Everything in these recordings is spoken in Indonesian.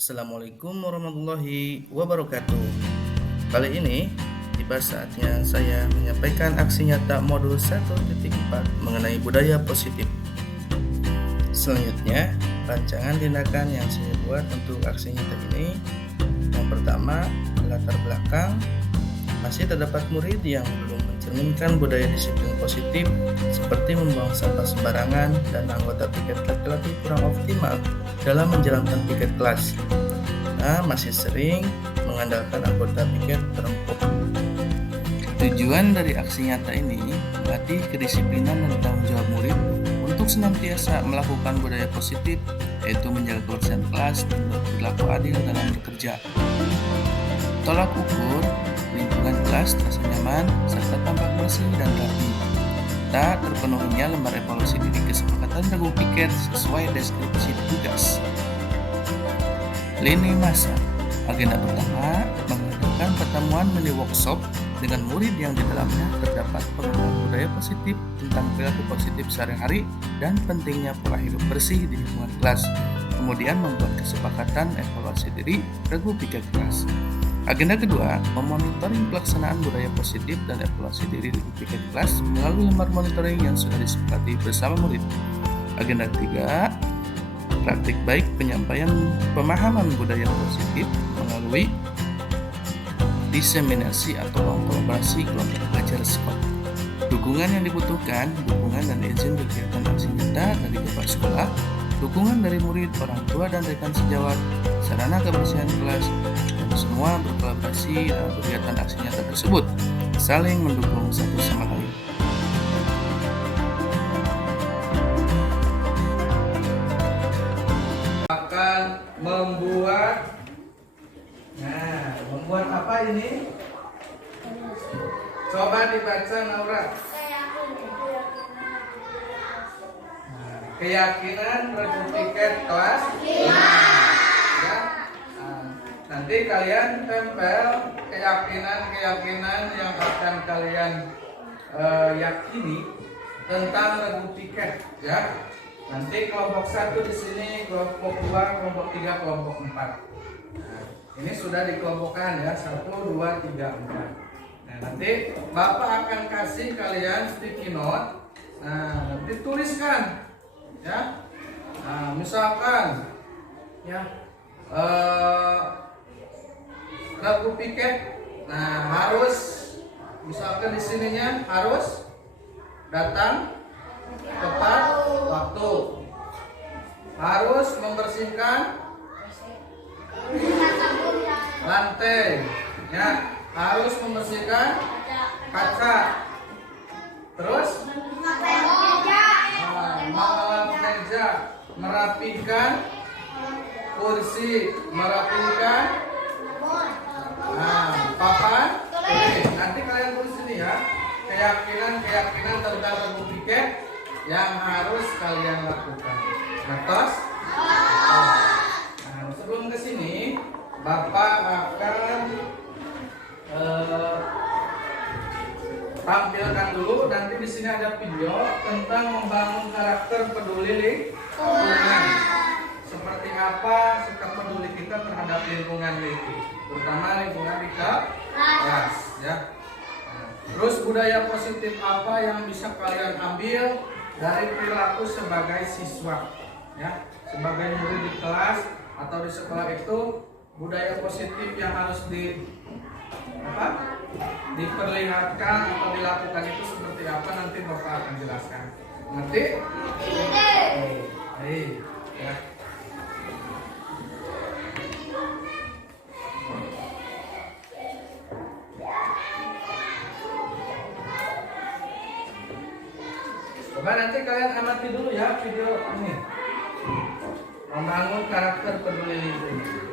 Assalamualaikum warahmatullahi wabarakatuh. Kali ini tiba saatnya saya menyampaikan aksi nyata modul 1.4 mengenai budaya positif. Selanjutnya, rancangan tindakan yang saya buat untuk aksi nyata ini. Yang pertama, latar belakang. Masih terdapat murid yang belum mencerminkan budaya disiplin positif seperti membuang sampah sembarangan dan anggota piket laki-laki kurang optimal dalam menjalankan piket kelas. Masih sering mengandalkan anggota piket perempuan. Tujuan dari aksi nyata ini melatih kedisiplinan dan tanggung jawab murid untuk senantiasa melakukan budaya positif, yaitu menjaga kebersihan kelas dan berperilaku adil dalam bekerja. Tolak ukur lingkungan kelas terasa nyaman serta tampak bersih dan rapi. Tak terpenuhinya lembar evaluasi diri kesepakatan regu piket sesuai deskripsi tugas. Lini masa. Agenda pertama mengadakan pertemuan mini workshop dengan murid yang di dalamnya terdapat pengembangan budaya positif tentang perilaku positif sehari-hari dan pentingnya pola hidup bersih di lingkungan kelas. Kemudian membuat kesepakatan evaluasi diri regu piket kelas. Agenda kedua, memonitoring pelaksanaan budaya positif dan evaluasi diri di piket kelas melalui lembar monitoring yang sudah disepakati bersama murid. Agenda ketiga, praktik baik penyampaian pemahaman budaya positif melalui diseminasi atau kolaborasi kelompok belajar sekolah. Dukungan yang dibutuhkan, dukungan dan izin kegiatan aksi nyata dari kepala sekolah, dukungan dari murid, orang tua, dan rekan sejawat, sarana kebersihan kelas, dan semua berkolaborasi dalam kegiatan aksi nyata tersebut, saling mendukung satu sama lain. Akan membuat apa ini? Coba dibaca, Naura. Keyakinan regu piket kelas. Ya. Nanti kalian tempel keyakinan yang akan kalian yakini tentang regu piket, ya. Nanti kelompok 1 di sini, kelompok 2, kelompok 3, kelompok 4. Ini sudah dikelompokkan ya, 1, 2, 3, 4. Nah, nanti Bapak akan kasih kalian sticky note. Nah, nanti tuliskan ya. Nah, misalkan ya regu piket, nah harus misalkan di sininya harus datang tepat waktu, harus membersihkan lantai, ya, harus membersihkan kaca, terus mengelap meja, merapikan kursi, merapikan papan. Nanti kalian tulis ini ya, keyakinan tentang regu piket yang harus kalian lakukan. Ngertos? Nah, sebelum ke sini, Bapak akan tampilkan dulu. Nanti di sini ada video tentang membangun karakter peduli lingkungan. Seperti apa sikap peduli kita terhadap lingkungan itu, terutama lingkungan di kelas, ya. Terus budaya positif apa yang bisa kalian ambil dari perilaku sebagai siswa, ya, sebagai murid di kelas atau di sekolah itu, budaya positif yang harus diperlihatkan atau dilakukan itu seperti apa, nanti Bapak akan jelaskan. Ngerti? Ya. Coba nanti kalian amati dulu ya video ini, membangun karakter peduli lingkungan.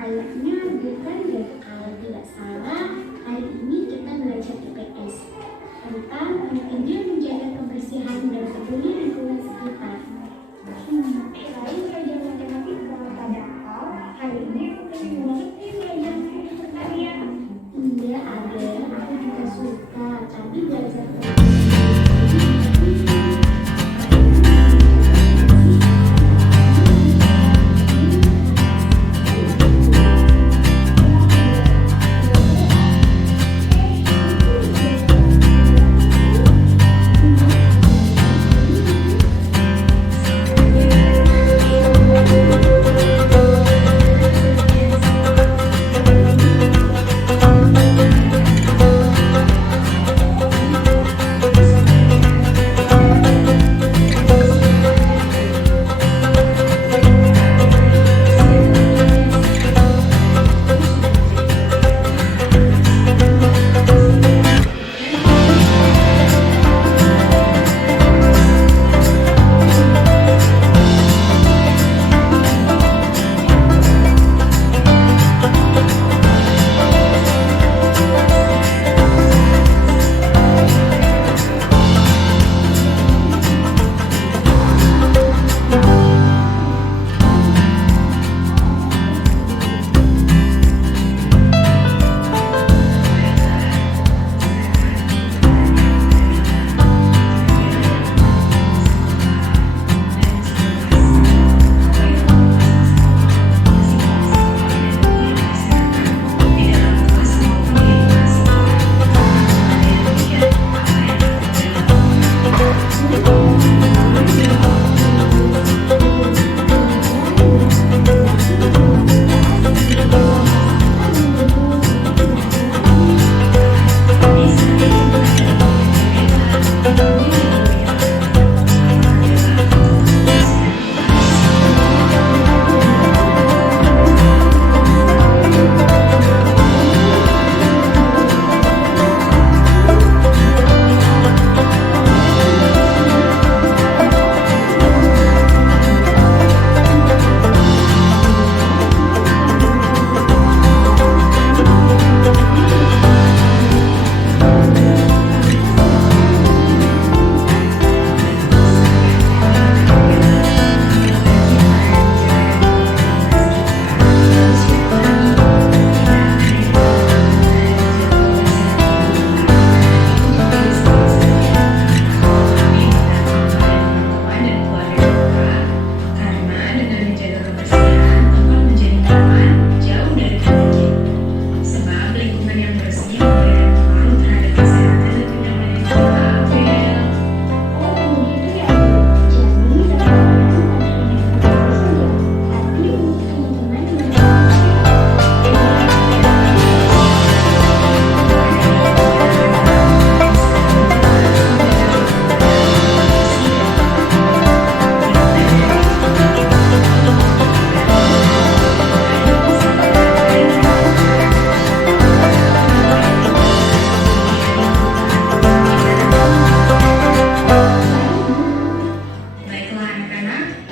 Kayaknya bukan deh, kalau tidak salah hari ini kita belajar IPS tentang saja menjaga kebersihan dan peduli lingkungan sekitar? Selain belajar matematika, padahal hari ini aku pengen banget nih belajar teknik pertanian. Iya, ada. Aku juga suka, tapi belajar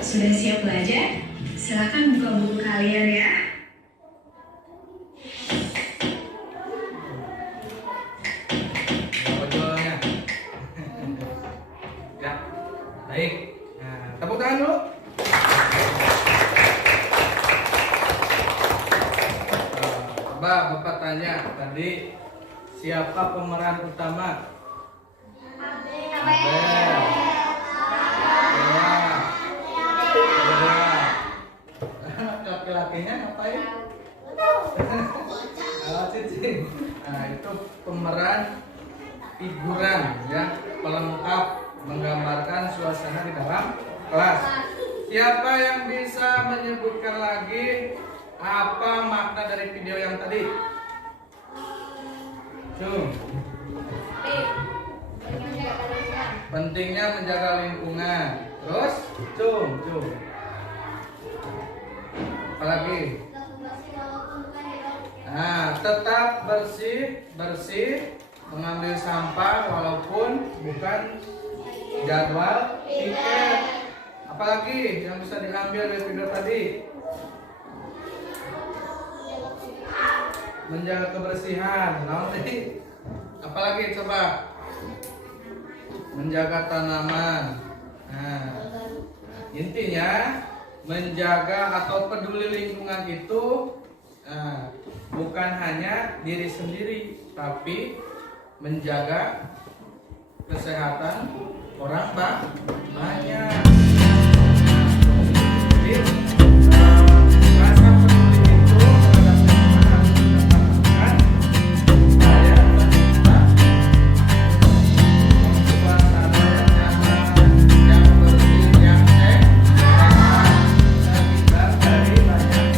Sudah siap belajar? Silakan buka buku kalian ya. Ojolnya. Ya, baik. Nah, tepuk tangan dulu. Coba Bapak tanya tadi, siapa pemeran utama? Abel. Laki-lakinya ngapain? Cicing. Nah, itu pemeran figuran ya, pelengkap menggambarkan suasana di dalam kelas. Siapa yang bisa menyebutkan lagi apa makna dari video yang tadi? Pentingnya menjaga lingkungan. Terus, apalagi? Nah, tetap bersih, mengambil sampah walaupun bukan jadwal tiket. Apalagi yang bisa diambil dari video tadi? Menjaga kebersihan. Nah, jadi apalagi coba? menjaga tanaman. Nah, intinya menjaga atau peduli lingkungan itu bukan hanya diri sendiri, tapi menjaga kesehatan orang banyak. Jadi, rasa peduli itu terhadap lingkungan harus kita tanamkan supaya tercipta suasana yang nyaman, yang bersih, yang sehat, terhindar dari banyak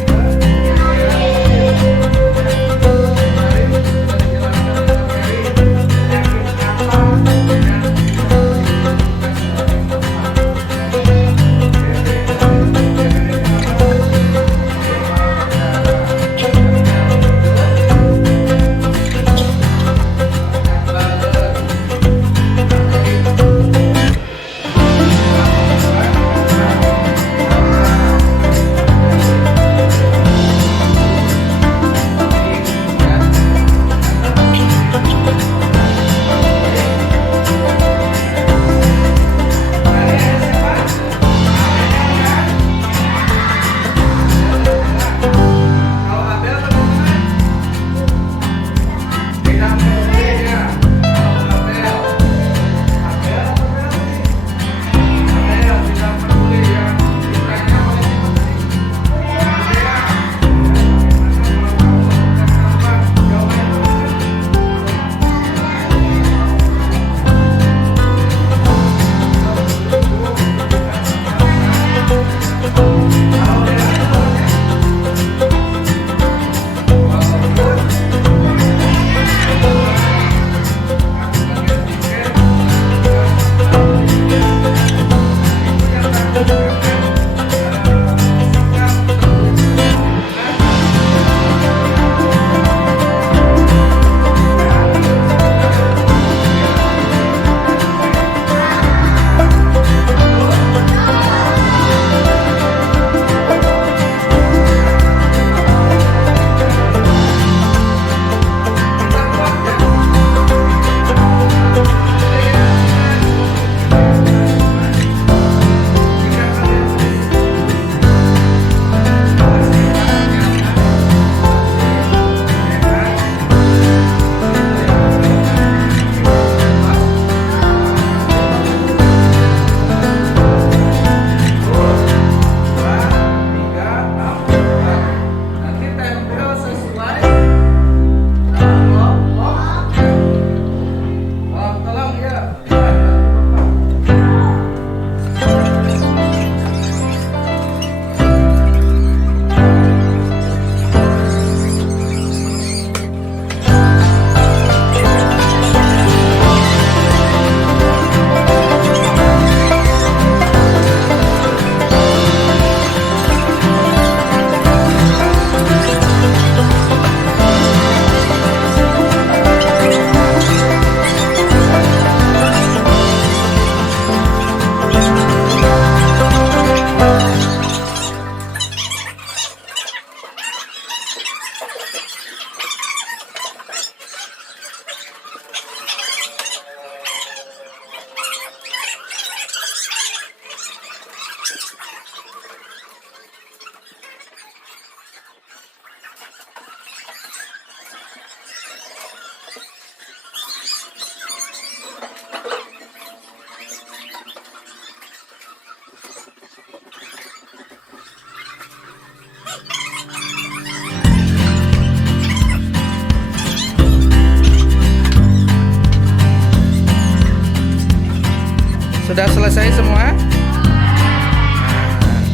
Sudah selesai semua?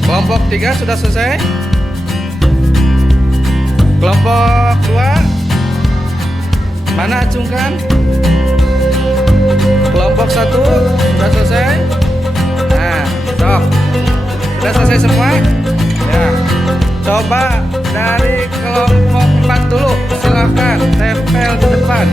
Kelompok 3 sudah selesai? Kelompok 2 mana acungkan? Kelompok 1 sudah selesai? Nah, sok. Sudah selesai semua? Ya. Coba dari kelompok 4 dulu. Silahkan tempel di depan.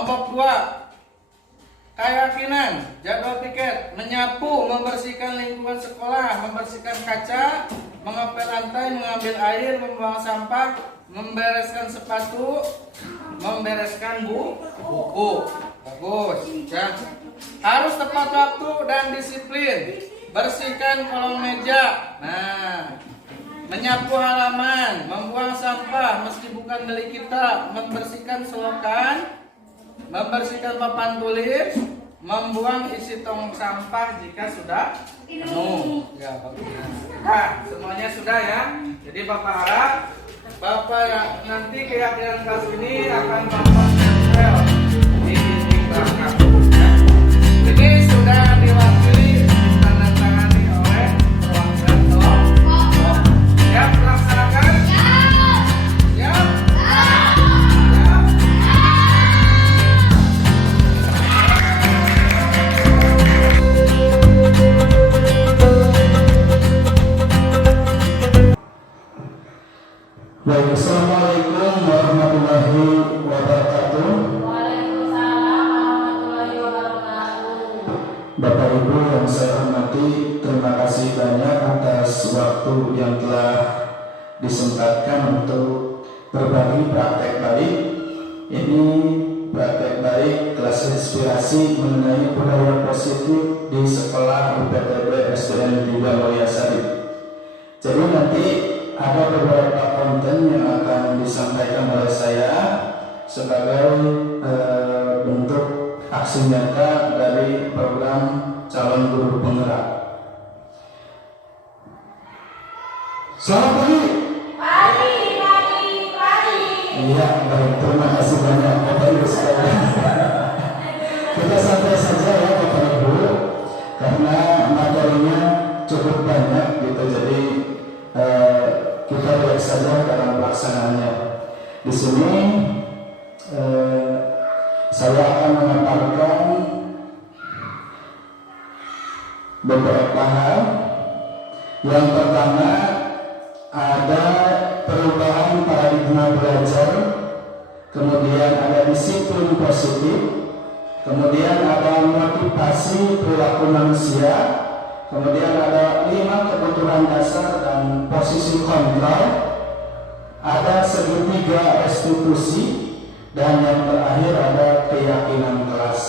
Kelompok 2, keyakinan, jadwal piket, menyapu, membersihkan lingkungan sekolah, membersihkan kaca, mengepel lantai, mengambil air, membuang sampah, membereskan sepatu, membereskan buku. Bagus, ya. Harus tepat waktu dan disiplin. Bersihkan kolong meja. Nah, menyapu halaman, membuang sampah meski bukan milik kita, membersihkan selokan, membersihkan papan tulis, membuang isi tong sampah jika sudah penuh. Ya, bagus. Nah, semuanya sudah ya. Jadi Bapak harap Bapak yang nanti keyakinan kelas ini akan Bapak nempel di dinding belakang. Ya. Ini sudah diwakili ditandatangani oleh perwakilan kelompok. Ya, melaksanakan? Ya. Baik, Assalamualaikum warahmatullahi wabarakatuh. Waalaikumsalam warahmatullahi wabarakatuh. Bapak Ibu yang saya hormati, terima kasih banyak atas waktu yang telah disempatkan untuk berbagi praktek baik. Ini praktek baik kelas inspirasi mengenai budaya positif di sekolah UPTB SDN 3 Mulyasari. Jadi nanti ada beberapa konten yang akan disampaikan oleh saya sebagai bentuk aksi nyata dari program calon guru penggerak. Selamat pagi. Pagi. Iya, baik. Terima kasih banyak Bapak Ibu sekalian. Kita santai saja ya Bapak Ibu, karena materinya cukup banyak gitu. Jadi kita lihat saja dalam pelaksanaannya. Di sini saya akan memaparkan beberapa hal. Yang pertama ada perubahan paradigma belajar, kemudian ada disiplin positif, kemudian ada motivasi perilaku manusia, kemudian ada 5 kebutuhan dasar dan posisi kontrol, ada segitiga restitusi, dan yang terakhir ada keyakinan kelas.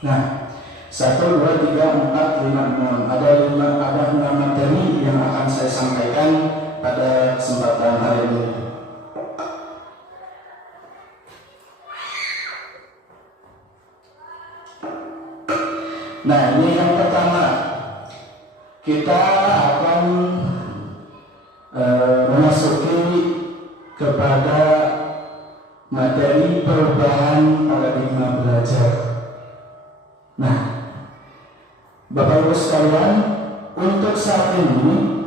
Nah, 1, 2, 3, 4, 5, 6 ada 6 materi yang akan saya sampaikan pada kesempatan hari ini. Nah, ini yang pertama, kita akan memasuki kepada materi perubahan paradigma belajar. Nah, Bapak Ibu sekalian, untuk saat ini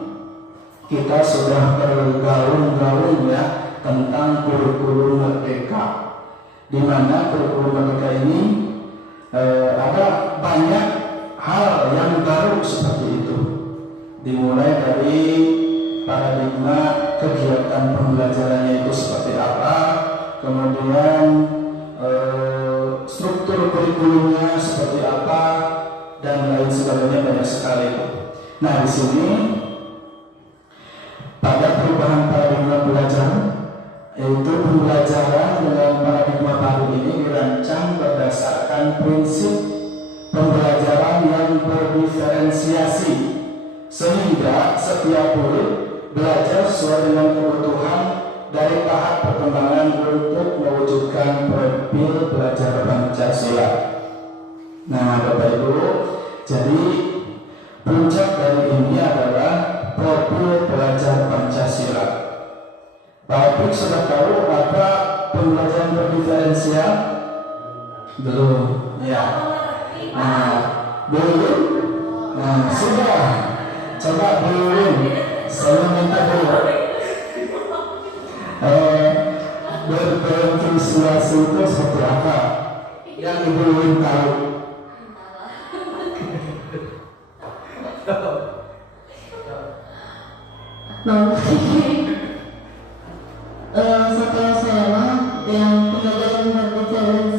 kita sudah bergaung-gaung ya tentang kurikulum merdeka, di mana kurikulum merdeka ini ada banyak hal yang baru seperti itu, dimulai dari paradigma kegiatan pembelajarannya itu seperti apa, kemudian struktur kurikulumnya seperti apa, dan lain sebagainya banyak sekali. Nah, di sini pada perubahan paradigma belajar, yaitu pembelajaran dengan paradigma baru ini dirancang berdasarkan prinsip pembelajaran yang berdiferensiasi, sehingga setiap murid belajar sesuai dengan kebutuhan dari tahap perkembangan untuk mewujudkan profil belajar Pancasila. Nah, Bapak Ibu, jadi puncak dari ini adalah profil belajar Pancasila. Pak Opik sudah tahu apa pembelajaran berdiferensial? Belum, ya. Nah, belum. Nah, sudah. Coba belum. Saya minta dulu. Berdiferensiasi itu seperti apa? Yang Ibu belum tahu. Setelah saya yang pembelajaran berdiferensiasi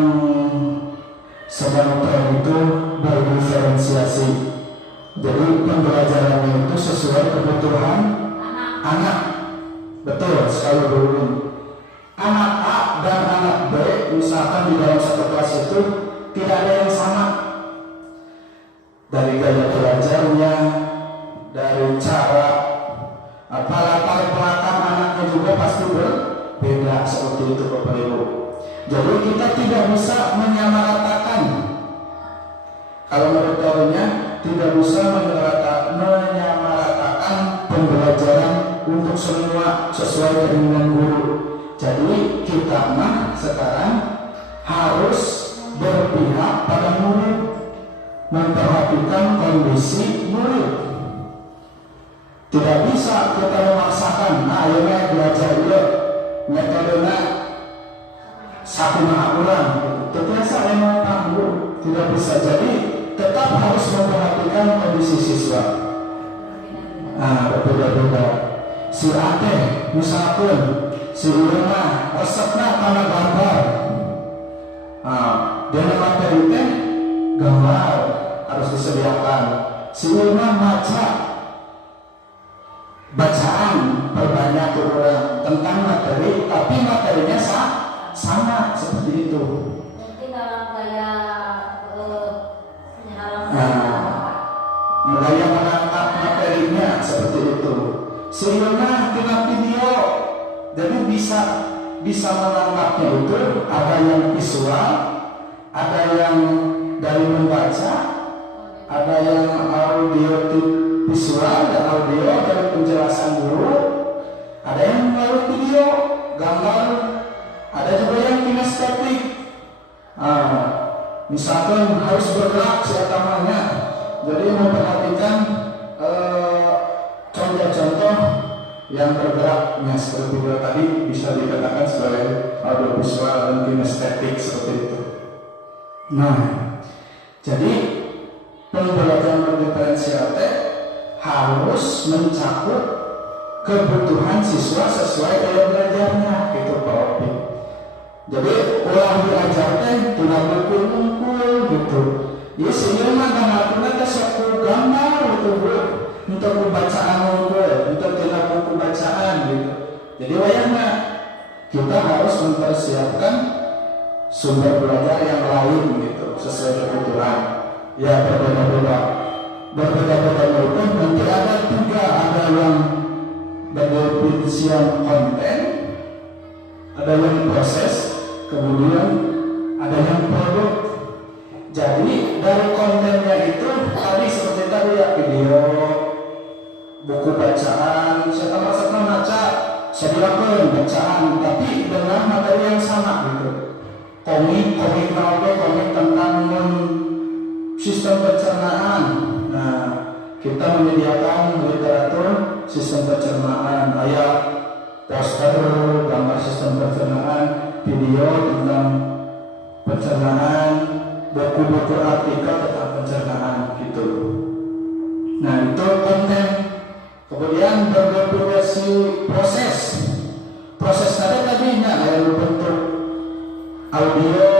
yang sedang tren itu berdiferensiasi. Jadi pembelajarannya itu sesuai kebutuhan anak. Betul sekali Bu. Anak A dan anak B misalkan di dalam satu kelas itu tidak ada yang sama. Dari gaya belajarnya, dari cara latar belakang anaknya juga pasti berbeda seperti itu Bapak Ibu. Jadi kita tidak bisa menyamaratakan. Kalau menurut teorinya tidak bisa menyamaratakan pembelajaran untuk semua sesuai keinginan guru. Jadi kita sekarang harus berpihak pada murid, memperhatikan kondisi murid. Tidak bisa kita memaksakan, ayo belajar dulu metodenya satu ulang. Terbiasa emang tangguh, tidak bisa. Jadi tetap harus memperhatikan kondisi siswa. Berbeda-beda. Si Ate, misalkan si Irma resepnya karena gambar. Dia materi gambar harus disediakan. Si Irma bacaan perbanyak orang tentang materi, tapi materinya sama seperti itu. Mungkin dalam gaya Gaya menangkap materinya seperti itu. Sehingga dengan video, jadi bisa menangkapnya itu ada yang visual, ada yang dari membaca, ada yang audio visual dan audio dari penjelasan guru, ada yang melalui video, gambar, ada juga yang kinestetik. Misalkan harus bergerak seatamanya, jadi memperhatikan contoh-contoh yang bergeraknya seperti video tadi bisa dikatakan sebagai audio visual dan kinestetik seperti itu. Jadi pembelajaran berdiferensial harus mencakup kebutuhan siswa sesuai gaya belajarnya, gitu Pak Opi. Jadi ulah diajar tidak berkumpul gitu. Ya sehingga karena satu gambar gitu Bu, untuk bacaan unggul, untuk tidak buku bacaan gitu. Jadi wayangnya kita harus mempersiapkan sumber belajar yang lain gitu sesuai kebutuhan. Ya berbeda-beda itu nanti ada tiga, ada yang berdefinisian konten, ada yang proses, kemudian ada yang produk. Jadi dari kontennya itu tadi seperti tadi ya, video, buku bacaan, saya baca, saya dilakukan bacaan, tapi dengan materi yang sama gitu. Komik tentang sistem pencernaan. Kita menyediakan literatur sistem pencernaan, kayak poster, gambar sistem pencernaan, video tentang pencernaan, buku-buku artikel tentang pencernaan gitu. Itu konten. Kemudian berdefinisi proses tadinya ada bentuk audio,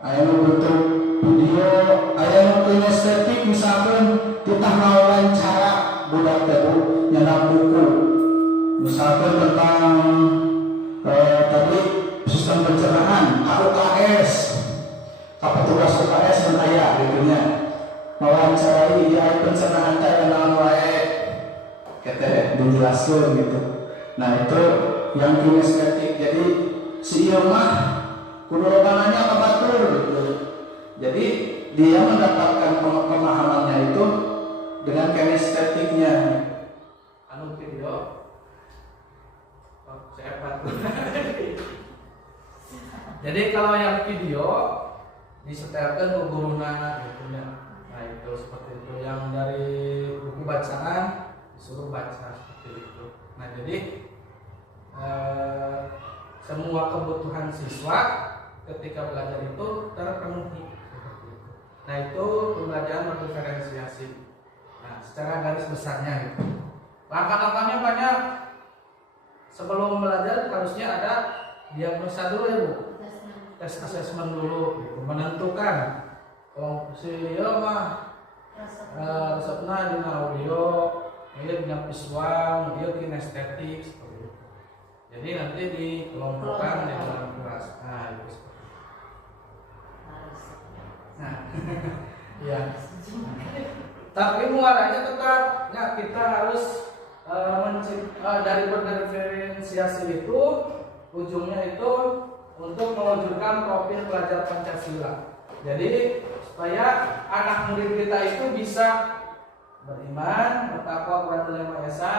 ada bentuk video, ada kinestetik, misalkan kita wawancara budak tebu nyenak buku, misalkan tentang tadi sistem pencernaan, UKS, petugas UKS yang kaya gitunya, mewawancarai dia pencernaan yang wae kita dijelaskan gitu. Itu yang kinestetik. Jadi si Irma kudu robangannya kebatur gitu. Jadi dia mendapatkan pemahamannya itu dengan kinestetiknya. Video saya patur. Jadi kalau yang video disetelkan ke guruna gitu ya. Itu seperti itu. Yang dari buku bacaan disuruh baca seperti itu. Jadi semua kebutuhan siswa ketika belajar itu terpenuhi seperti itu. Itu pembelajaran berdiferensiasi. Secara garis besarnya gitu. Langkah-langkahnya banyak. Sebelum belajar harusnya ada diagnosa dulu ya Bu. tes asesmen dulu, gitu. Menentukan si yo mah resepna dina audio, ieu dina visual, ieu kinestetik seperti itu. Jadi nanti dikelompokkan di dalam kelas. Nah, itu seperti itu. Nah, ya. Tapi muaranya tetap, ya kita harus dari berdiferensiasi itu ujungnya itu untuk mewujudkan profil pelajar Pancasila. Jadi supaya anak murid kita itu bisa beriman, bertakwa kepada Yang Maha Esa,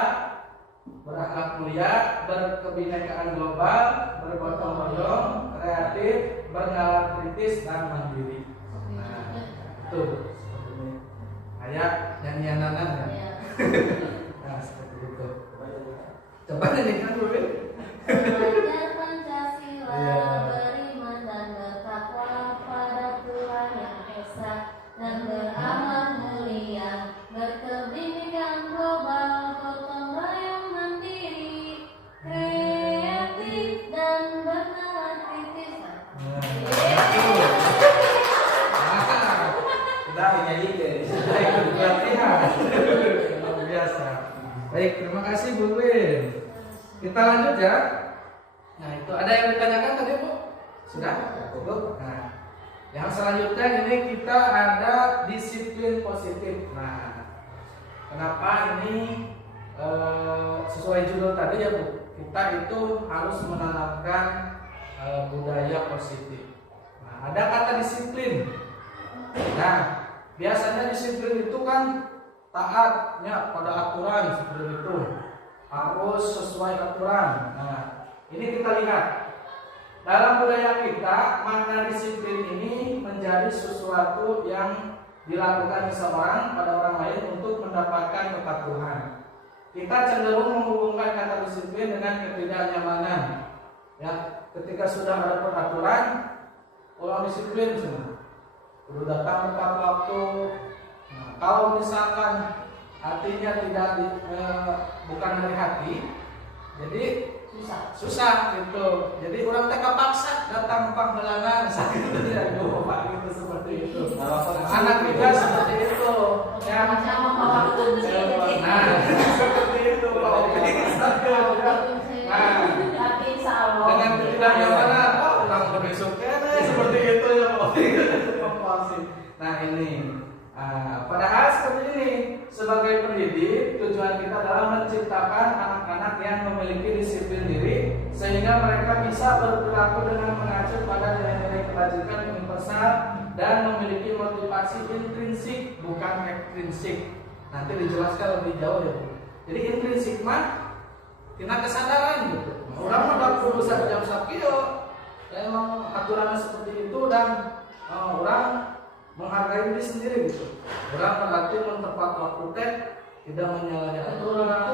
berakhlak mulia, berkebinekaan global, bergotong royong, kreatif, bernalar kritis dan mandiri. Nah, itu seperti ini. Kayak nyanyian-nyanyian ya. Nah, seperti itu. Coba nyanyikan dulu. Belajar Pancasila, Iya. beriman dan bertakwa pada Tuhan Yang Esa, dan beramal mulia, berkebinekaan global, gotong royong mandiri, kreatif dan bernalar kritis. Kita nyanyi deh. Kita ikut pelatihan. Luar biasa. Baik, terima kasih Bu Win. Kita lanjut ya. Nah, itu ada yang ditanyakan tadi Bu? Sudah? Cukup. Nah, yang selanjutnya ini kita ada disiplin positif. Nah, kenapa ini sesuai judul tadi ya Bu? Kita itu harus menanamkan budaya positif. Nah, ada kata disiplin. Nah, biasanya disiplin itu kan taatnya pada aturan seperti itu, harus sesuai aturan. Nah, ini kita lihat dalam budaya kita, makna disiplin ini menjadi sesuatu yang dilakukan seseorang pada orang lain untuk mendapatkan kepatuhan. Kita cenderung menghubungkan kata disiplin dengan ketidaknyamanan. Ya, ketika sudah ada peraturan, orang disiplin semua. Perlu datang tepat waktu. Nah, kalau misalkan hatinya tidak bukan dari hati, jadi susah gitu. Jadi orang teka paksa datang panggilan itu tidak Pak gitu seperti itu. Anak juga seperti itu. Ya, nah seperti itu. Nah, dengan ketidaknyamanan, orang berbesok seperti itu ya Pak. Nah ini, padahal seperti ini, sebagai pendidik tujuan kita adalah menciptakan anak-anak yang memiliki disiplin diri sehingga mereka bisa berperilaku dengan mengacu pada nilai-nilai kebajikan universal dan memiliki motivasi intrinsik bukan ekstrinsik. Nanti dijelaskan lebih jauh ya Bu. Jadi intrinsik mah tina kesadaran gitu. Orang mah bakal besar jam sakio, emang aturannya seperti itu dan orang menghargai diri sendiri gitu. Orang berarti tepat waktu teh tidak menyalahi aturan,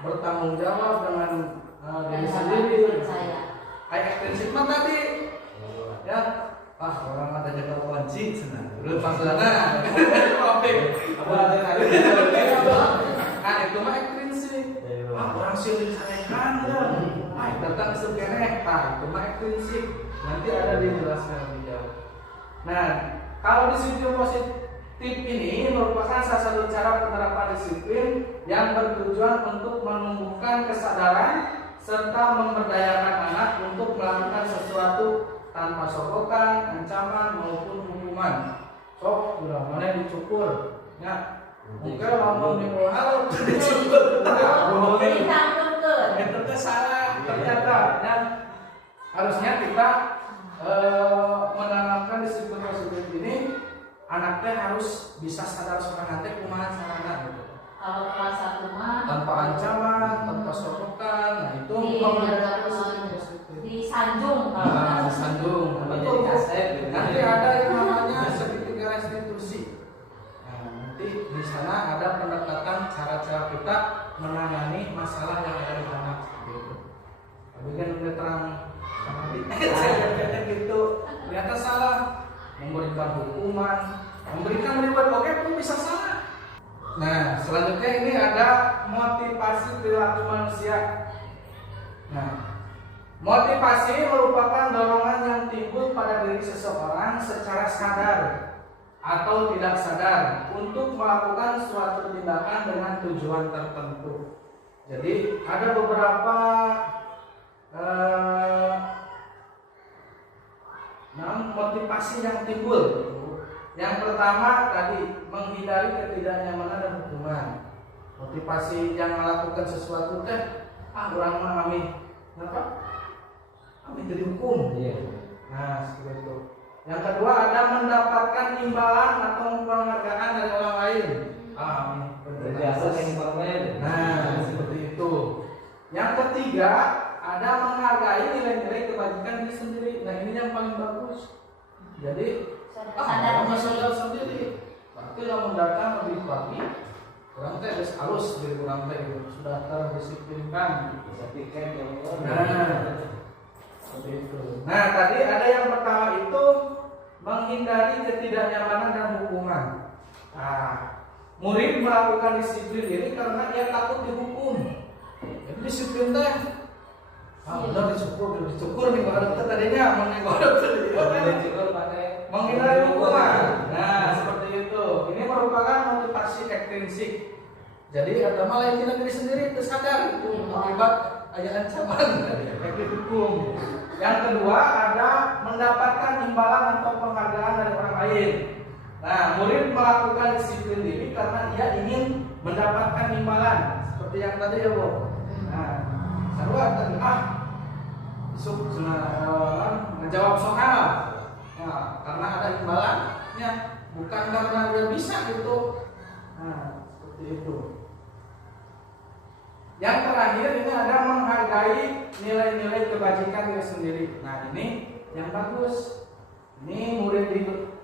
bertanggung jawab dengan diri sendiri. Kayak ekstensif mah tadi, ya, orang ada jaga kunci senang. Dulu pas lana, nah itu mah ekstensif. Orang sih disampaikan ya, datang sebenarnya, itu mah ekstensif. Nanti ada dijelaskan lebih jauh. Nah, kalau disiplin positif ini merupakan salah satu cara penerapan disiplin yang bertujuan untuk menumbuhkan kesadaran serta memberdayakan anak untuk melakukan sesuatu tanpa sokokan, ancaman maupun hukuman. Sok, udah mana dicukur, ya. Mungkin lamun dimulai dicukur, itu salah ternyata. Dan harusnya kita menanamkan disiplin positif ini, anaknya harus bisa sadar sokan nanti kumaha sarana gitu. Kalau kelas 1 mah Tanpa ancaman, tanpa sokokan, nah itu disanjung. Disanjung. Betul. Nanti ada yang namanya segitiga restitusi. Nah, nanti di sana ada pendekatan cara-cara kita menangani masalah yang ada di anak gitu. Tapi kan udah terang gitu, ternyata salah, memberikan hukuman, memberikan reward, oke pun bisa salah. Nah, selanjutnya ini ada motivasi perilaku manusia. Nah, Motivasi merupakan dorongan yang timbul pada diri seseorang secara sadar atau tidak sadar untuk melakukan suatu tindakan dengan tujuan tertentu. Jadi ada beberapa motivasi yang timbul. Yang pertama tadi menghindari ketidaknyamanan dan hukuman. Motivasi yang melakukan sesuatu orang mengalami apa? Kami jadi hukum. Nah, seperti itu. Yang kedua ada mendapatkan imbalan atau penghargaan dari orang lain. Nah, seperti itu. Yang ketiga ada menghargai nilai-nilai kebajikan diri sendiri. Nah, ini yang paling bagus. Jadi sadar sendiri. Berarti kalau datang lebih pagi, orang teh harus dari orang teh sudah terdisiplinkan. Nah, tadi ada yang pertama itu menghindari ketidaknyamanan dan hukuman. Murid melakukan disiplin diri karena ia takut dihukum. Jadi disiplin teh, udah dicukur nih kalau tadinya menghindari hukuman. Nah, seperti itu. Ini merupakan motivasi ekstrinsik. Jadi agama lain diri sendiri tersadar itu akibat ayat ancaman dari hukum. Yang kedua ada mendapatkan imbalan atau penghargaan dari orang lain. Nah, murid melakukan disiplin diri karena ia ingin mendapatkan imbalan seperti yang tadi ya Bu. Nah, kedua tadi menjawab soal. Nah, karena ada imbalannya, bukan karena dia bisa gitu. Nah, seperti itu. Yang terakhir ini ada menghargai nilai-nilai kebajikan diri sendiri. Nah, ini yang bagus. Ini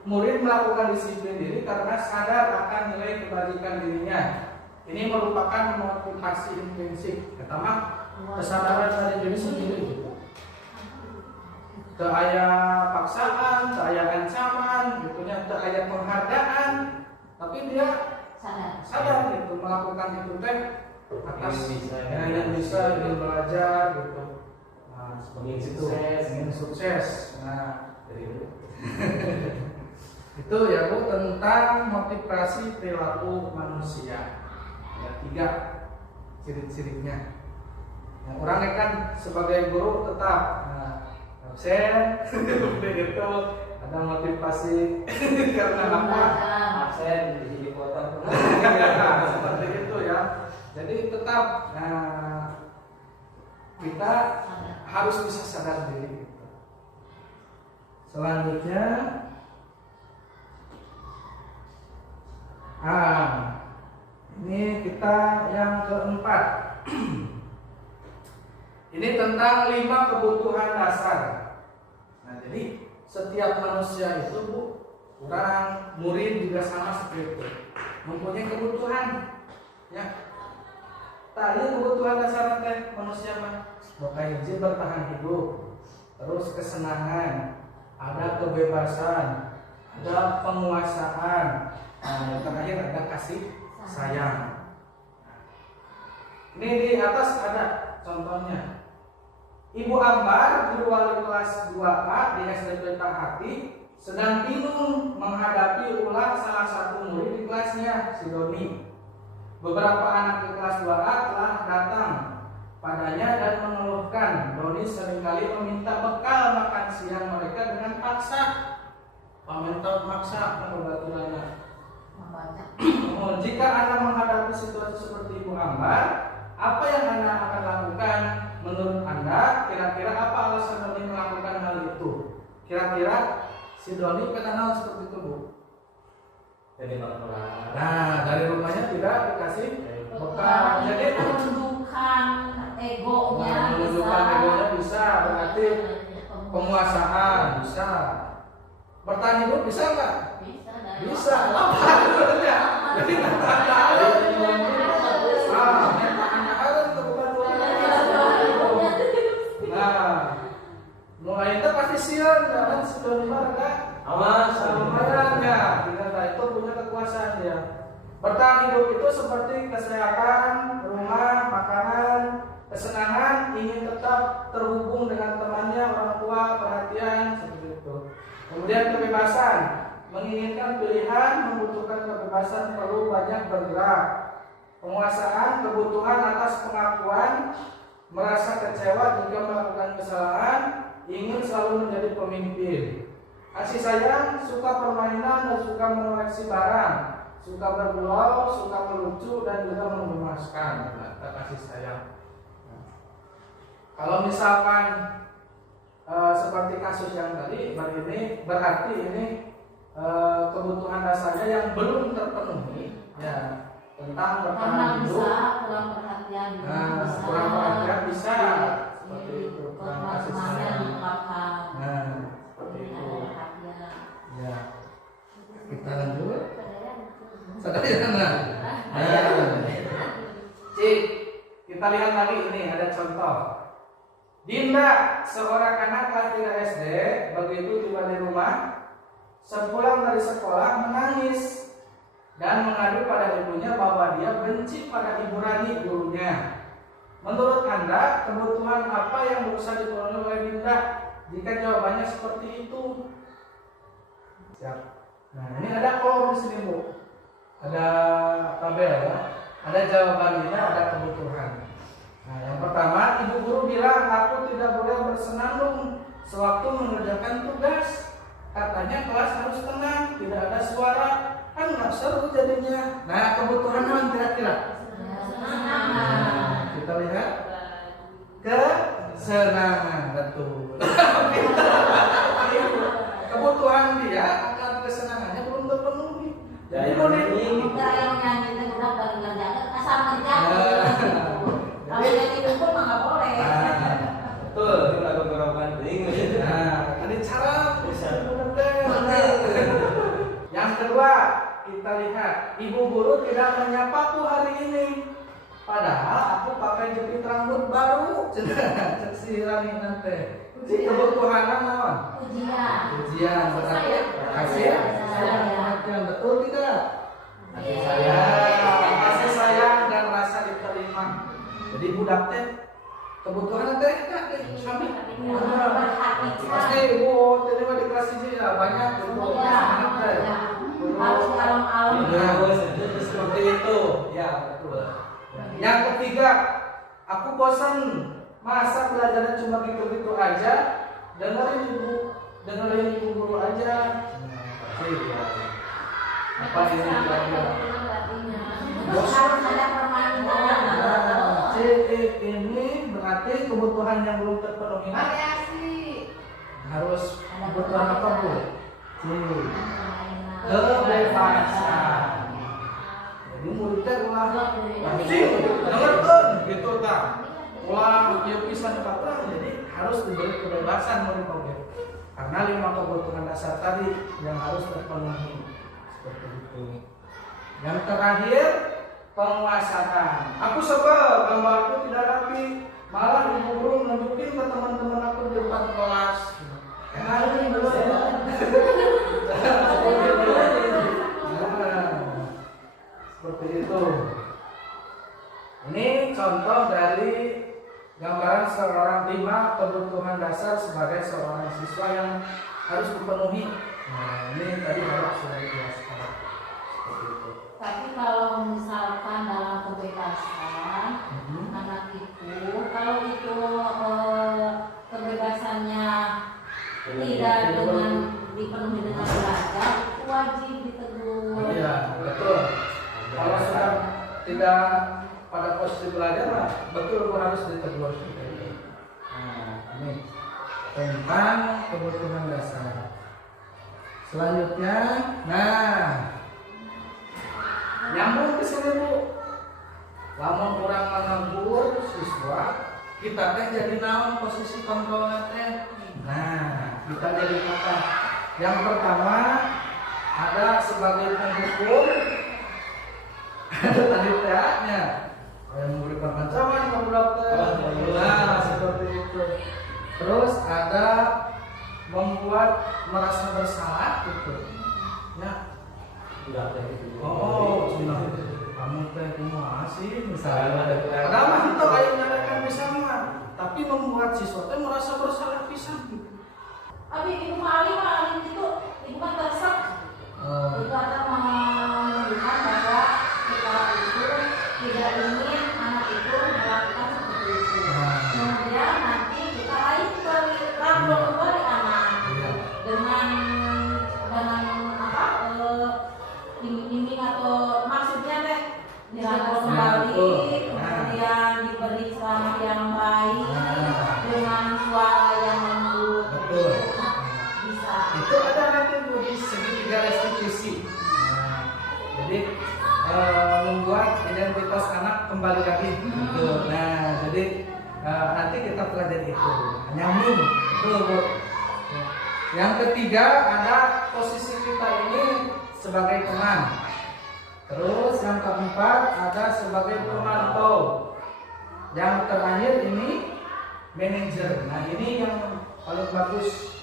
murid melakukan disiplin diri karena sadar akan nilai kebajikan dirinya. Ini merupakan motivasi intrinsik. Pertama, kesadaran dari diri sendiri. Ke ayat paksaan, ke ayat ancaman, gitunya, ke ayat penghargaan, tapi dia sadar gitu melakukan itu atas yang bisa ingin belajar gitu. Nah, seperti itu ingin sukses. Nah, itu ya Bu tentang motivasi perilaku manusia. Ada 3 ciri-cirinya. Yang orang kan sebagai guru tetap absen, itu ada motivasi karena apa? Absen di kota. Seperti itu ya. Jadi tetap kita harus bisa sadar diri. Selanjutnya ini kita yang keempat. Ini tentang 5 kebutuhan dasar. Nah, jadi setiap manusia itu Bu, orang murid juga sama seperti itu, mempunyai kebutuhan. Ya. Tadi kebutuhan dasar manusia mah hiji bertahan hidup, terus kesenangan, ada kebebasan, ada penguasaan, yang terakhir ada kasih sayang. Ini di atas ada contohnya. Ibu Ambar, guru wali kelas 2A di SD Hati, sedang bingung menghadapi ulah salah satu murid di kelasnya, si Doni. Beberapa anak di kelas 2A telah datang padanya dan mengeluhkan Doni seringkali meminta bekal makan siang mereka dengan paksa. Pemerintah maksa pengobaturannya. Jika Anda menghadapi situasi seperti Ibu Ambar, apa yang Anda akan lakukan? Menurut Anda, kira-kira apa alasan Doni melakukan hal itu? Kira-kira si Doni kenal seperti itu Bu? Nah, dari rumahnya tidak dikasih bekal. Jadi menunjukkan egonya bisa, berarti penguasaan bisa. Bertahan hidup bisa nggak? Bisa. Jadi mulai itu pasti sian dan sudah marga. Awas, marga. Itu punya kekuasaan dia. Bertahan hidup itu seperti kesehatan, rumah, makanan, kesenangan, ingin tetap terhubung dengan temannya, orang tua, perhatian, seperti itu. Kemudian kebebasan, menginginkan pilihan, membutuhkan kebebasan, perlu banyak bergerak. Penguasaan, kebutuhan atas pengakuan, merasa kecewa jika melakukan kesalahan, ingin selalu menjadi pemimpin. Kasih sayang, suka permainan dan suka mengoleksi barang, suka bergurau, suka melucu dan juga menggemaskan. Kasih sayang. Kalau misalkan seperti kasus yang tadi, berarti ini kebutuhan dasarnya yang belum terpenuhi, ya, tentang bertahan hidup. Kurang perhatian, Kurang perhatian bisa seperti itu, kurang kasih sayang. Seperti itu. Ya, kita lanjut. Sederhana. Cik, kita lihat lagi ini ada contoh. Dinda, seorang anak kelas 3 SD, begitu tiba di rumah, sepulang dari sekolah menangis dan mengadu pada ibunya bahwa dia benci pada Ibu Rani, gurunya. Menurut Anda, kebutuhan apa yang berusaha dipenuhi oleh Dinda jika jawabannya seperti itu? Siap. Nah, ini ada kolom di sini, Bu. Ada tabel ya. Ada jawaban Dinda, ada kebutuhan. Nah, yang pertama, ibu guru bilang aku tidak boleh bersenandung sewaktu mengerjakan tugas. Katanya kelas harus tenang, tidak ada suara, kan nggak seru jadinya. Nah, kebutuhan apa kira-kira? Nah, kita lihat kesenangan, betul. Kebutuhan dia akan kesenangannya belum terpenuhi. Jadi mau yang nyanyi itu udah dari kerjaan asal ngerjain. Kalau yang itu pun nggak boleh. Betul. Itu lagu gerokan ting. Nah, ada cara bisa Yang kedua, kita lihat ibu guru tidak menyapaku hari ini. Padahal aku pakai jepit rambut baru. Cek si Rani nanti. Kebutuhan apa? Ujian berarti kasih sayang. Betul tidak? Kasih sayang dan rasa diterima. Jadi budak teh kebutuhan teh suami. Pasti ibu terima di kelas ini ya banyak Harus malam-malam. seperti itu. Ya betul. Yang ketiga, aku bosan masa belajarnya cuma gitu-gitu aja. Dengerin ibu guru aja. Apa ini kira-kira? Harus ada permainan. Ini berarti kebutuhan yang belum terpenuhi. Harus kebutuhan apa, Bu? Kebebasan. Jadi muridnya ulah dengarkan gitu tak. Ulah dia bisa dikatakan, jadi harus diberi kebebasan murid-murid. Karena 5 kebutuhan dasar tadi yang harus terpenuhi. Seperti itu. Yang terakhir, penguasaan. Aku sebel gambarku tidak rapi, malah ibu guru nunjukin ke teman-teman aku di depan kelas. Ini belum ya. Seperti itu. Ini contoh dari gambaran seorang 5 kebutuhan dasar sebagai seorang siswa yang harus dipenuhi. Nah, ini tadi harus sudah dijelaskan. Seperti itu. Tapi kalau misalkan dalam kebebasan anak itu, kalau itu kebebasannya tidak dengan dipenuhi dengan belajar, itu wajib ditegur. Iya, betul. Kalau sudah tidak pada posisi belajar, betul harus ditegur. Nah, ini tentang kebutuhan dasar. Selanjutnya, nyambung ke sini, Bu. Lamun kurang menegur siswa, kita teh jadi naon posisi kontrolnya teh. Nah, kita jadi apa? Yang pertama ada sebagai penghukum, ada tadi tehnya, yang memberikan ancaman ke budak teh. Nah, seperti itu. Terus ada membuat merasa bersalah gitu. Ya. Oh, sudah. Kamu teh kumaha sih misalnya. Padahal mah itu kayak nyalakan lebih sama, tapi membuat siswa itu merasa bersalah pisan. Tapi ibu mah itu ibu kan tersek. Itu ada menunjukkan bahwa kita itu tidak ingin anak itu melakukan seperti itu. Kemudian nanti kita rangkul kembali anak dengan apa iming-iming atau maksudnya teh dirangkul kembali, kemudian diberi ceramah yang baik dengan suara yang lembut. Betul. Bisa. Itu ada nanti Bu di segitiga restitusi. Jadi membuat identitas anak kembali lagi. Nah, jadi nanti kita pelajari itu. Nyambung, betul Bu. Yang ketiga ada posisi kita ini sebagai teman. Terus yang keempat ada sebagai pemantau. Yang terakhir ini manajer. Nah ini yang paling bagus.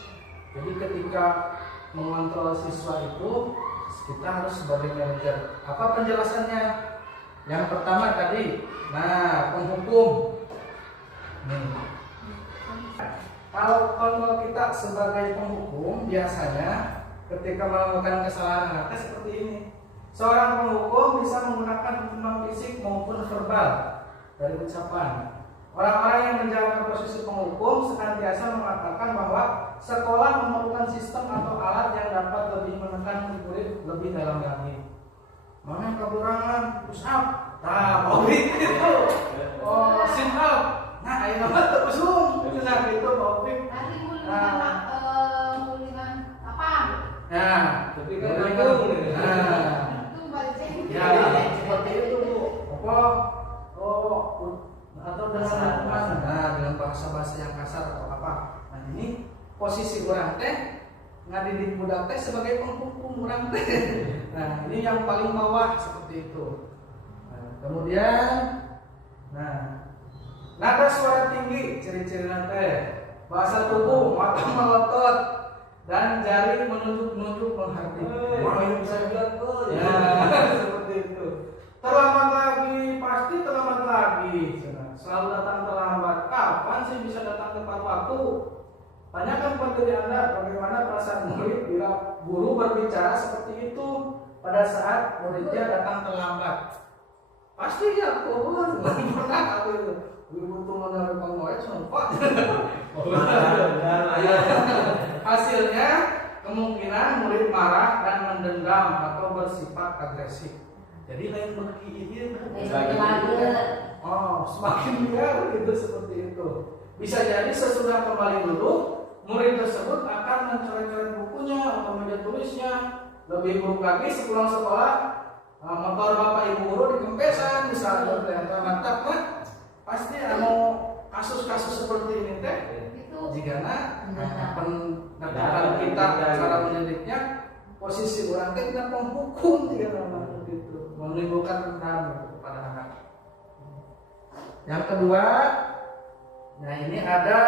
Jadi ketika mengontrol siswa itu kita harus sebagai manajer. Apa penjelasannya? Yang pertama tadi, nah penghukum. Kalau kita sebagai penghukum biasanya ketika melakukan kesalahan anak seperti ini, seorang penghukum bisa menggunakan hukuman fisik maupun verbal dari ucapan. Orang-orang yang menjalankan posisi penghukum senantiasa mengatakan bahwa sekolah memerlukan sistem atau alat yang dapat lebih menekan murid lebih dalam lagi. Mana yang kekurangan? Push up. Nah, Bobby itu. Oh, sit up. Nah, ayo nama terusung. Nah, itu Bobby. Nanti muliman apa? Nah, tapi kan bingung. Itu baca. Ya, seperti itu Bu. Apa? Atau dengan bahasa-bahasa yang kasar atau apa. Nah, ini posisi orang teh ngadidik budak teh sebagai penghukum orang teh. Nah, ini yang paling bawah seperti itu. Nah, kemudian nada suara tinggi, ciri-ciri nanti bahasa tubuh, mata melotot dan jari menunjuk-nunjuk menghati. Wah, ini bisa bilang ya, seperti itu. Terlambat lagi, pasti terlambat lagi. Selalu datang terlambat. Kapan sih bisa datang tepat waktu? Tanyakan pada diri Anda bagaimana perasaan murid bila guru berbicara seperti itu pada saat muridnya datang terlambat. Pasti ya, pernah aku itu. Butuh menerima murid sempat. Hasilnya kemungkinan murid marah dan mendendam atau bersifat agresif. Jadi lain begini semakin liar gitu seperti itu. Bisa jadi sesudah kembali duduk, murid tersebut akan mencoret-coret bukunya atau meja tulisnya. Lebih buruk lagi sepulang sekolah, motor bapak ibu guru dikempesan misalnya ternyata mantap kan? Pasti kasus-kasus seperti ini teh. Jika pendekatan kita cara mendidiknya, posisi orang teh kita penghukum jika gitu, menimbulkan dendam kepada anak. Yang kedua, nah ini ada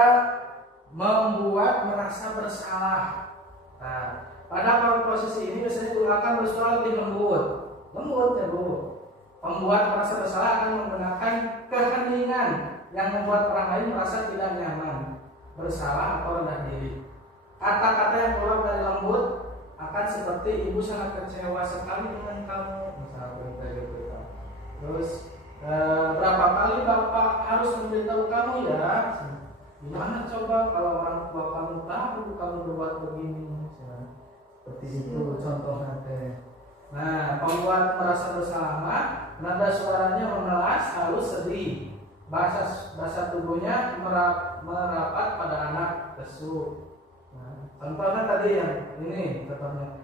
membuat merasa bersalah. Nah, pada posisi ini biasanya guru akan bersuara lebih lembut ya Bu. Membuat merasa bersalah akan menggunakan keheningan yang membuat orang lain merasa tidak nyaman, bersalah atau rendah diri. Kata-kata yang keluar dari lembut akan seperti ibu sangat kecewa sekali dengan kamu, misalnya gitu. Terus berapa kali bapak harus memberitahu kamu ya? Gimana coba kalau orang tua kamu tahu kamu berbuat begini? Seperti itu contohnya teh. Nah, membuat merasa bersalah, nada suaranya memelas, halus, sedih. Bahasa tubuhnya merapat pada anak tersebut. Nah, contohnya tadi yang ini contohnya.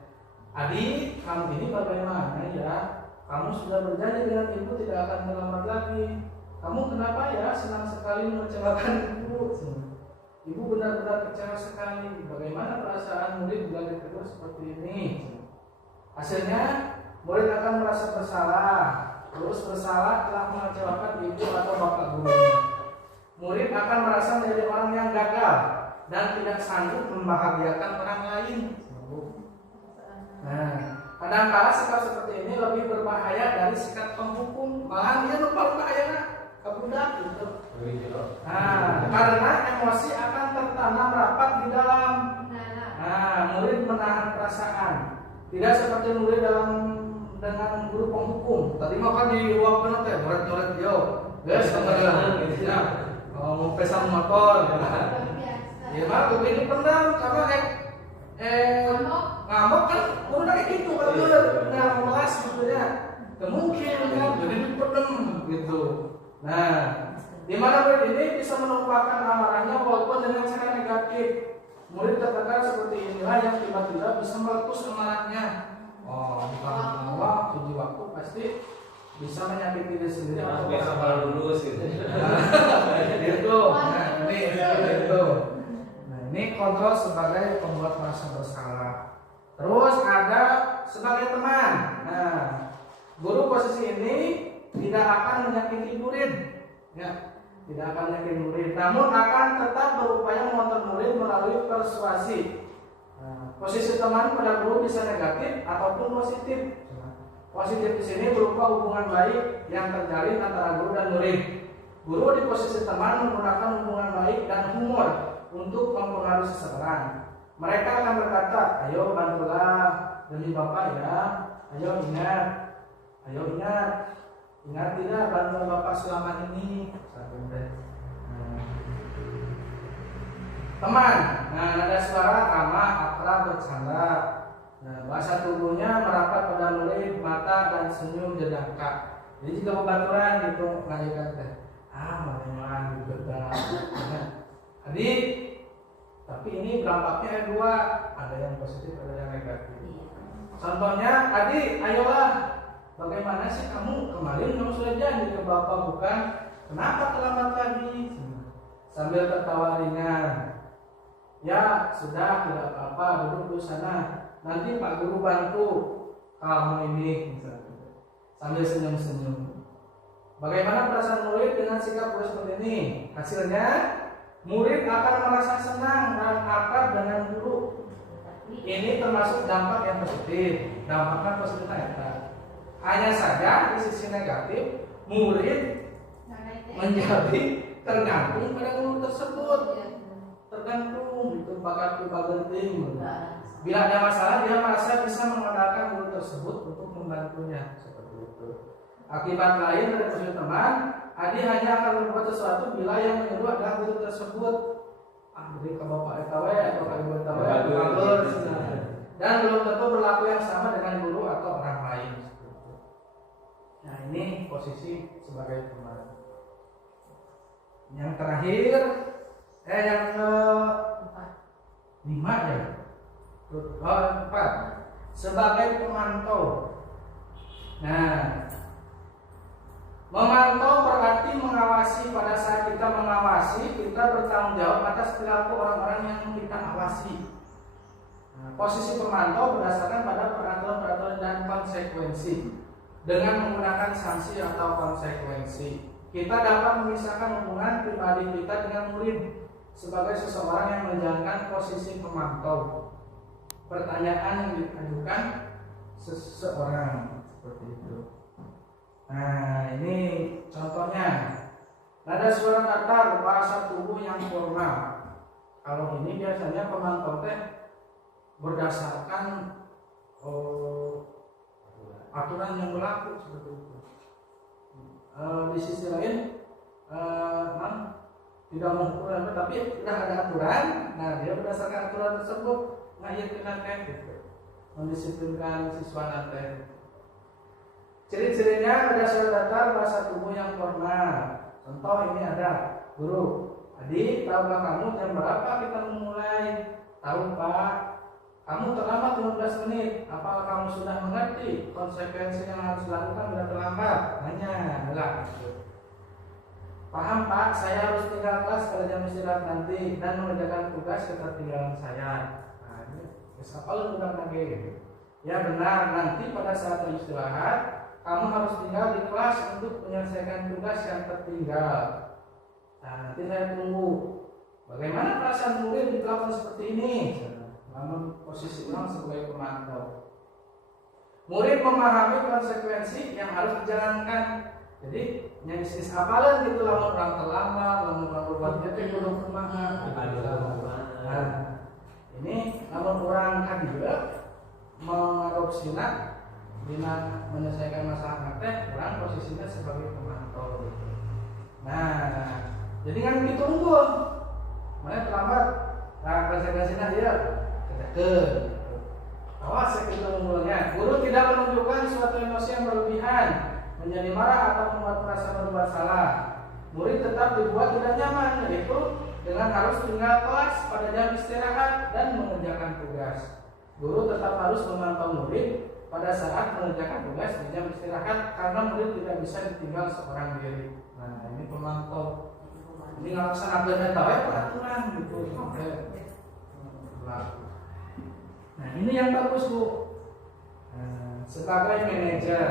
Adik, kamu ini bagaimana ya? Kamu sudah berjanji dengan ibu tidak akan terlambat lagi. Kamu kenapa ya senang sekali mengecewakan ibu? Ibu benar-benar kecewa sekali. Bagaimana perasaan murid bila ditegur seperti ini? Hasilnya murid akan merasa bersalah. Terus bersalah telah mengecewakan ibu atau bapak gurunya. Murid akan merasa menjadi orang yang gagal dan tidak sanggup membahagiakan orang lain. Nah, kadang-kala sikap seperti ini lebih berbahaya dari sikap penghukum. Malahan dia lupa bahaya. Kamu budak gitu. Nah, karena emosi akan tertanam rapat di dalam. Nah, murid menahan perasaan. Tidak seperti murid dengan guru penghukum. Tadi mau kan di ruang penuh teh, murid-murid yo, guys, kemudian gitu ya. Mau pesan motor, ya mah ini pendam karena ngamuk kan, udah kayak gitu kalau nggak melas gitu ya. Kemungkinan kan, jadi dipendam gitu. Nah, di mana murid ini bisa menumpahkan amarahnya walaupun dengan cara negatif. Murid terkadang seperti inilah yang tiba-tiba bisa meletus amarahnya. Bukan waktu di waktu pasti bisa menyakiti diri sendiri atau biasa kalau lulus gitu. Gitu. Nah, ini itu. Nah, ini kontrol sebagai pembuat merasa bersalah. Terus ada sebagai teman. Nah, guru posisi ini tidak akan menyakiti murid, ya, tidak akan menyakiti murid, namun akan tetap berupaya mengontrol murid melalui persuasi. Nah, posisi teman pada guru bisa negatif ataupun positif. Positif di sini berupa hubungan baik yang terjalin antara guru dan murid. Guru di posisi teman menggunakan hubungan baik dan humor untuk mempengaruhi seseorang. Mereka akan berkata, ayo bantulah demi Bapak ya, ayo ingat tidak bantu Bapak selama ini. Teman, nah nada suara ramah, akrab, bercanda. Nah, bahasa tubuhnya merapat pada murid, mata dan senyum jedangka. Jadi jika pembaturan gitu ngajakan teh, mana gitu kan. Jadi, tapi ini dampaknya ada dua, ada yang positif, ada yang negatif. Contohnya, adik, ayolah, bagaimana sih kamu kemarin sudah janji ke Bapak bukan? Kenapa terlambat lagi? Sambil tertawa ringan. Ya, sudah tidak apa-apa, duduk di sana. Nanti Pak Guru bantu kamu ini, misalnya. Sambil senyum-senyum. Bagaimana perasaan murid dengan sikap guru seperti ini? Hasilnya, murid akan merasa senang dan akrab dengan guru. Ini termasuk dampak yang positif. Dampaknya positif apa? Hanya saja di sisi negatif, murid menjadi tergantung pada guru tersebut. Tergantung itu bakat penting. Bila ada masalah, dia merasa bisa mengandalkan guru tersebut untuk membantunya seperti itu. Akibat lain dari posisi teman, adik hanya akan berbuat sesuatu bila yang menyuruh adalah guru tersebut. Beri ke Bapak EKW atau ke Ibu EKW, dan belum tentu berlaku yang sama dengan guru atau orang lain. Nah, ini posisi sebagai teman. Yang terakhir, yang ke-5 ya. 4 sebagai pemantau. Nah, memantau berarti mengawasi. Pada saat kita mengawasi, kita bertanggung jawab atas perilaku orang-orang yang kita awasi. Nah, posisi pemantau berdasarkan pada peraturan-peraturan dan konsekuensi. Dengan menggunakan sanksi atau konsekuensi, kita dapat memisahkan hubungan pribadi kita dengan murid sebagai seseorang yang menjalankan posisi pemantau. Pertanyaan yang diajukan seseorang seperti itu. Nah, ini contohnya. Nada suara datar, bahasa tubuh yang formal. Kalau ini biasanya pemantau teh berdasarkan aturan yang berlaku seperti itu. Di sisi lain, tidak mengukur, tapi sudah ada aturan. Nah, dia berdasarkan aturan tersebut ngayakeun gitu, mendisiplinkan siswa nanti. Ciri-cirinya pada suara datar, bahasa tubuh yang formal. Contoh ini ada, guru, adik, tahukah kamu jam berapa kita memulai? Tahu Pak, kamu terlambat 15 menit. Apakah kamu sudah mengerti konsekuensi yang harus dilakukan bila terlambat? Hanya adalah gitu. Paham Pak, saya harus tinggal kelas pada jam istirahat nanti dan mengerjakan tugas ketertinggalan saya. Nah, ini kalau sudah lagi. Ya benar, nanti pada saat istirahat kamu harus tinggal di kelas untuk menyelesaikan tugas yang tertinggal. Nah, nanti saya tunggu. Bagaimana perasaan murid dilakukan seperti ini? Namun posisi ulang sebagai pemantau. Murid memahami konsekuensi yang harus dijalankan. Jadi nyaris apalan gitu lamun orang terlambat, lamun orang berbuat teh kudu kumaha. Nah, ini lamun orang kadieu mengadopsina dina menyelesaikan masalah teh orang posisinya sebagai pemantau. Nah, jadi kan gitu unggul. Mana terlambat, nah konsekuensinya dia kedekeun. Awas segitu unggulnya. Guru tidak menunjukkan suatu emosi yang berlebihan, menjadi marah atau membuat merasa berbuat salah. Murid tetap dibuat tidak nyaman, yaitu dengan harus tinggal kelas pada jam istirahat dan mengerjakan tugas. Guru tetap harus memantau murid pada saat mengerjakan tugas di jam istirahat karena murid tidak bisa ditinggal seorang diri. Nah, ini pemantau. Ini ngelaksanakeun eta we peraturan gitu. Nah, ini yang bagus, Bu. Sebagai manajer,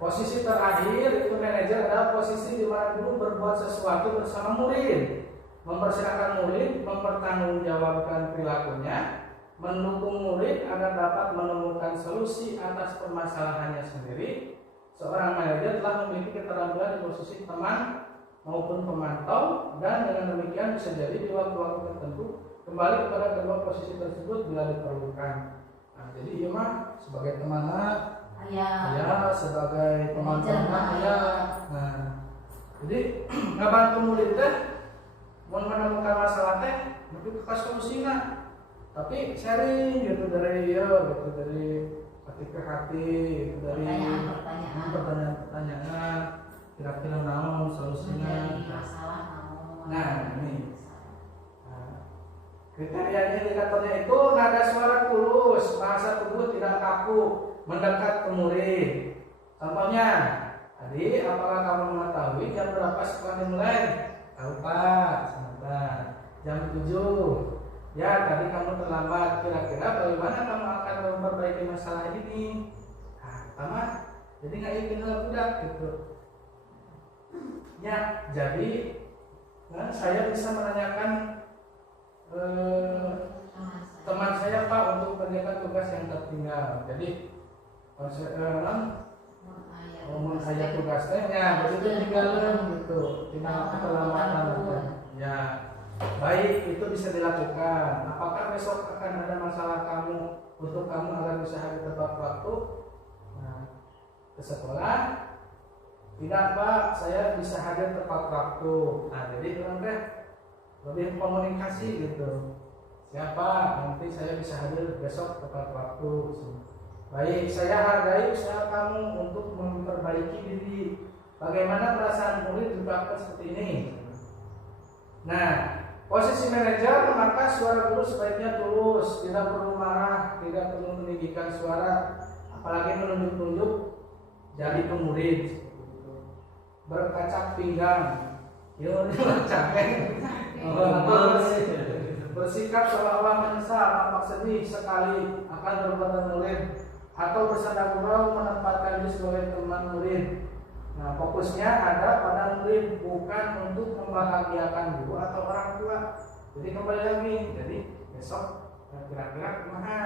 posisi terakhir itu manajer adalah posisi di mana guru berbuat sesuatu bersama murid, mempersilahkan murid mempertanggungjawabkan perilakunya, mendukung murid agar dapat menemukan solusi atas permasalahannya sendiri. Seorang manajer telah memiliki keterampilan di posisi teman maupun pemantau, dan dengan demikian bisa jadi di waktu-waktu tertentu kembali kepada kedua posisi tersebut bila diperlukan. Nah, jadi iya mah sebagai teman ya, sebagai pemantau ya. Nah, jadi ngabantu murid teh mau menemukan masalah teh lebih ke solusinya. Tapi sharing gitu dari gitu dari hati ke hati, gitu, dari pertanyaan-pertanyaan kira-kira naon solusinya. Nah, ini kriteria indikatornya itu nada suara tulus, bahasa tubuh tidak kaku, mendekat ke murid. Contohnya, tadi apakah kamu mengetahui jam berapa sekolah dimulai? Tahu Pak, sebentar. Jam 7. Ya, tadi kamu terlambat. Kira-kira bagaimana kamu akan memperbaiki masalah ini? Nah, pertama, jadi nggak yakin budak gitu. Ya, jadi saya bisa menanyakan teman saya Pak untuk mengerjakan tugas yang tertinggal. Jadi umum saya tugasnya begitu tinggalan gitu, tinggal keterlambatan. Ya, baik itu bisa dilakukan. Apakah besok akan ada masalah kamu untuk kamu agar bisa hadir tepat waktu? Nah, ke sekolah? Tidak Pak, saya bisa hadir tepat waktu. Nah, jadi orang teh lebih komunikasi gitu. Siapa nanti saya bisa hadir besok tepat waktu. Baik, saya hargai usaha kamu untuk memperbaiki diri. Bagaimana perasaan murid diperlakukan seperti ini? Nah, posisi manajer maka suara guru sebaiknya tulus, tidak perlu marah, tidak perlu meninggikan suara, apalagi menunjuk-nunjuk jadi pemurid. Berkacak pinggang, bersikap seolah-olah menyesal, nampak sedih sekali akan perbuatan murid, atau bersandar gurau menempatkan diri sebagai teman murid. Nah, fokusnya ada pada murid, bukan untuk membahagiakan guru atau orang tua. Jadi kembali lagi, jadi besok kira-kira kemana?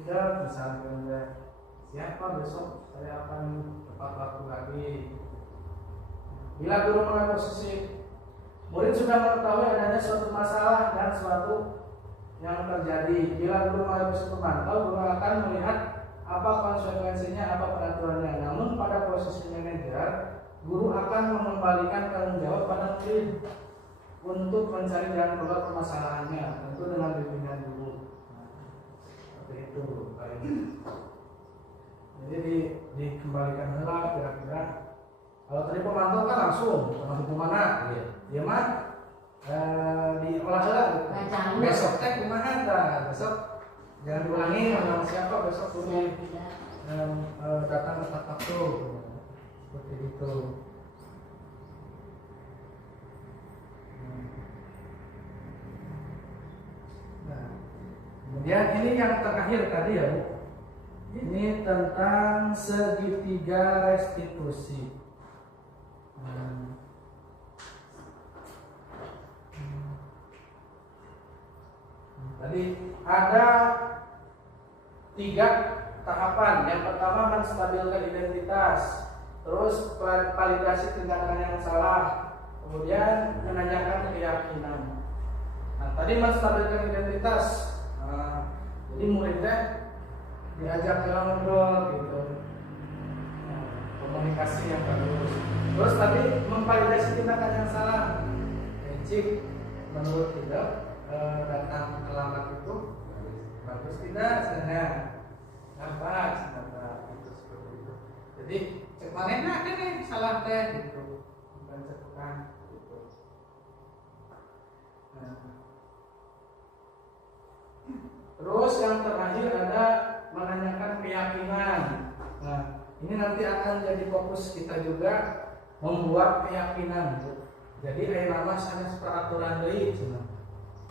Tidak, misalnya siapa besok saya akan tepat waktu lagi. Bila guru mengambil posisi, murid sudah mengetahui adanya suatu masalah dan suatu yang terjadi. Bila guru mengambil posisi pemantau, guru akan melihat apa konsekuensinya, apa peraturannya. Namun pada posisi manajer, guru akan mengembalikan tanggung jawab pada murid untuk mencari jalan keluar permasalahannya, tentu dengan bimbingan guru. Seperti itu, baik. Jadi dikembalikan lah kira-kira. Kalau tadi pemantau kan langsung kemana? Dia mah diolah lah. Besok teh kumaha dah? Besok jangan diulangi sama siapa, besok kudu datang ke tempat waktu. Seperti itu. Nah, kemudian ini yang terakhir tadi ya Bu. Ini tentang segitiga restitusi. Tadi ada 3 tahapan. Yang pertama menstabilkan identitas, terus validasi tindakan yang salah, kemudian menanyakan keyakinan. Nah, tadi menstabilkan identitas. Nah, jadi muridnya diajak dalam ngobrol gitu, nah, komunikasi yang bagus. Terus tadi memvalidasi tindakan yang salah. Cik, menurut tidak datang terlambat itu bagus tidak? Sana nampak, itu seperti itu. Jadi cek mana nih salah teh gitu, bukan cetukan gitu. Nah. Terus yang terakhir ada menanyakan keyakinan. Nah, ini nanti akan jadi fokus kita juga, membuat keyakinan. Jadi nama sanes peraturan deui cenah.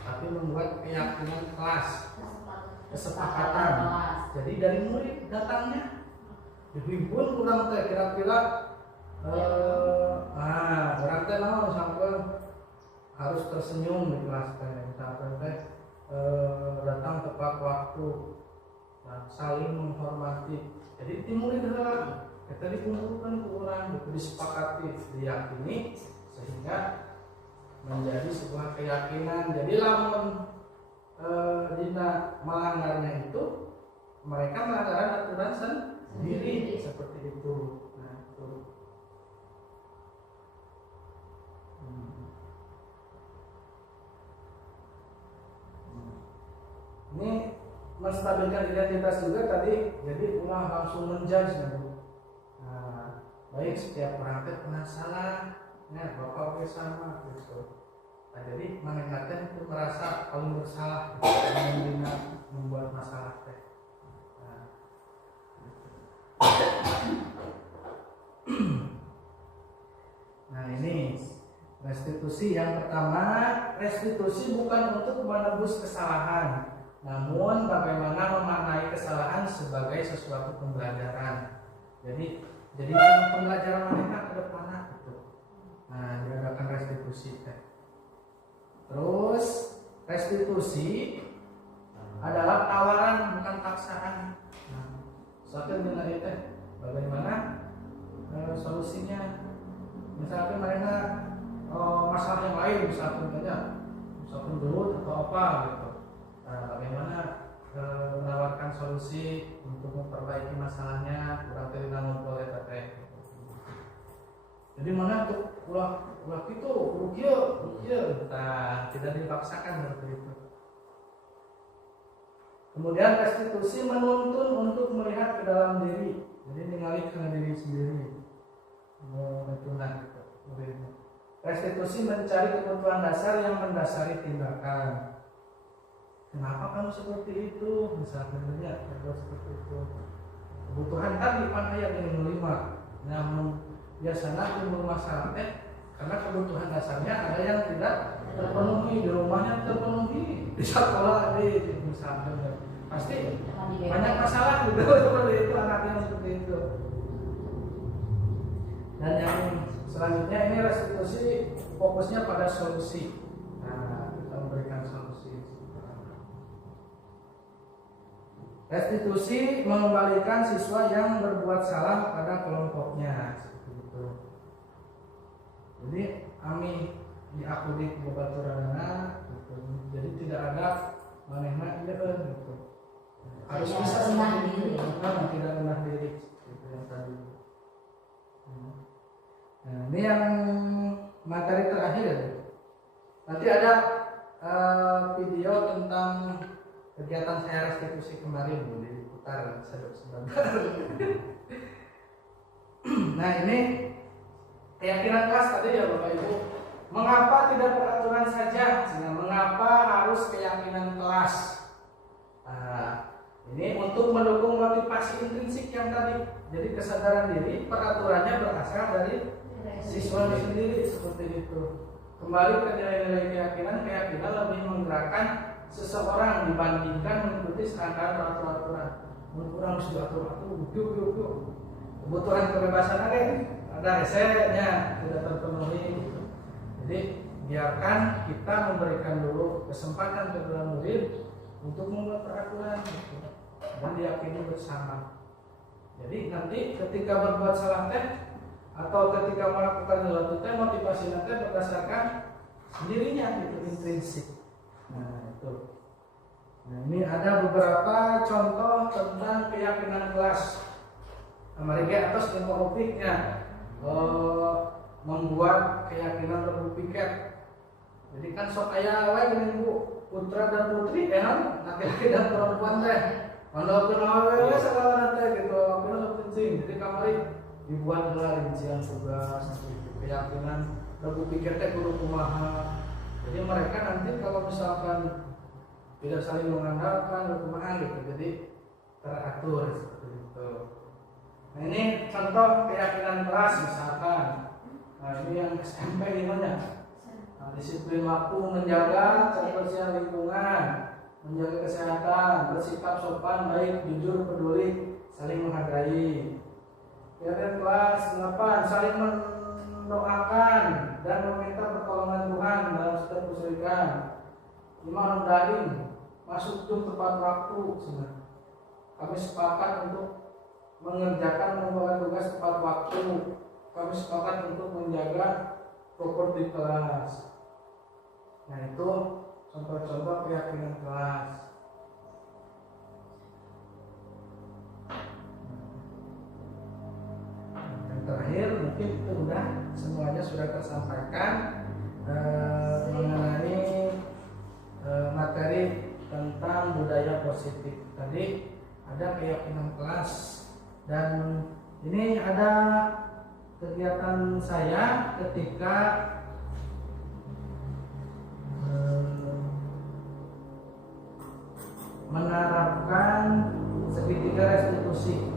Tapi membuat keyakinan kelas, kesepakatan. Jadi dari murid datangnya dihimpun kurang teh kira-kira orang teh naon sampai harus tersenyum di kelas teh, misalkan teh datang tepat waktu, nah, saling menghormati. Jadi tim murid adalah kita dikumpulkan ke orang, disepakati, diyakini, sehingga menjadi sebuah keyakinan. Jadi lamun dina melanggarnya itu mereka melanggar aturan sendiri seperti itu. Nah, itu. Ini menstabilkan identitas juga tadi, jadi ulah langsung menjudge. Nah, baik setiap orang teh pernah salah, nah bapak oke sama gitu. Nah, jadi mengingatkan itu merasa paling bersalah gitu, membuat masalah teh. Nah ini restitusi yang pertama. Restitusi bukan untuk menebus kesalahan, namun bagaimana memaknai kesalahan sebagai sesuatu pembelajaran. Jadi pembelajaran mereka ke depan gitu. Nah, diadakan restitusi. Terus restitusi adalah tawaran bukan paksaan. Nah, suatu nilai itu bagaimana solusinya? Misalnya mereka masalah yang lain, misalkan gelut atau apa gitu. Nah, bagaimana menawarkan solusi untuk memperbaiki masalahnya, kurang terima ngobrol ya teh. Jadi mana tuh ulah itu rugieu, nah, tidak dipaksakan seperti itu. Kemudian restitusi menuntun untuk melihat ke dalam diri, jadi ningali ke diri sendiri. Itu nah gitu. Restitusi mencari kebutuhan dasar yang mendasari tindakan. Kenapa kamu seperti itu? Misalnya seperti itu. Kebutuhan tadi pan aya yang melima. Namun biasanya timbul masalah karena kebutuhan dasarnya ada yang tidak terpenuhi, di rumahnya terpenuhi, di sekolah ada misalnya. Pasti banyak masalah gitu seperti itu, anaknya seperti itu. Dan yang selanjutnya ini restitusi fokusnya pada solusi. Nah, kita memberikan solusi. Restitusi mengembalikan siswa yang berbuat salah pada kelompoknya. Jadi kami diakui kebaturanana gitu. Jadi tidak ada manehna gitu. Harus bisa seperti itu, tidak rendah diri gitu yang tadi. Nah, ini yang materi terakhir. Nanti ada video tentang kegiatan saya restitusi kemarin, diputar sebentar. Nah, ini keyakinan kelas tadi ya Bapak Ibu. Mengapa tidak peraturan saja? Mengapa harus keyakinan kelas? Nah, ini untuk mendukung motivasi intrinsik yang tadi. Jadi kesadaran diri, peraturannya berasal dari siswa sendiri seperti itu. Kembali ke nilai-nilai keyakinan lebih menggerakkan seseorang dibandingkan mengikuti standar peraturan. Kurang sudah atur-atur, yuk. Kebutuhan kebebasan ada esenya tidak terpenuhi. Jadi biarkan kita memberikan dulu kesempatan kepada murid untuk membuat peraturan dan diyakini bersama. Jadi nanti ketika berbuat salah atau ketika melakukan sesuatu teh motivasi nanti berdasarkan sendirinya gitu, intrinsik. Nah itu. Nah ini ada beberapa contoh tentang keyakinan kelas. Mari kita atas infografisnya membuat keyakinan rebu piket. Jadi kan sok aya wae geuning Bu, putra dan putri kan, laki-laki dan perempuan teh. Walaupun awe segala teh gitu, akhirnya penting. Jadi kamari dibuat adalah rincian tugas, keyakinan rebu piket teh kudu kumaha. Jadi mereka nanti kalau misalkan tidak saling mengandalkan kumaha gitu, jadi teratur seperti itu. Nah ini contoh keyakinan kelas misalkan. Nah ini yang SMP gimana? Nah, disiplin waktu, menjaga kebersihan lingkungan, menjaga kesehatan, bersikap sopan, baik, jujur, peduli, saling menghargai. Keyakinan kelas 8, saling mendoakan dan meminta pertolongan Tuhan dalam setiap kesulitan. 5, daring, masuk jam tepat waktu. Kami sepakat untuk mengerjakan membawa tugas tepat waktu. Kami sepakat untuk menjaga proper di kelas. Nah itu contoh-contoh keyakinan kelas. Yang terakhir mungkin itu udah semuanya sudah tersampaikan mengenai materi tentang budaya positif. Tadi ada keyakinan kelas. Dan ini ada kegiatan saya ketika menerapkan segitiga restitusi.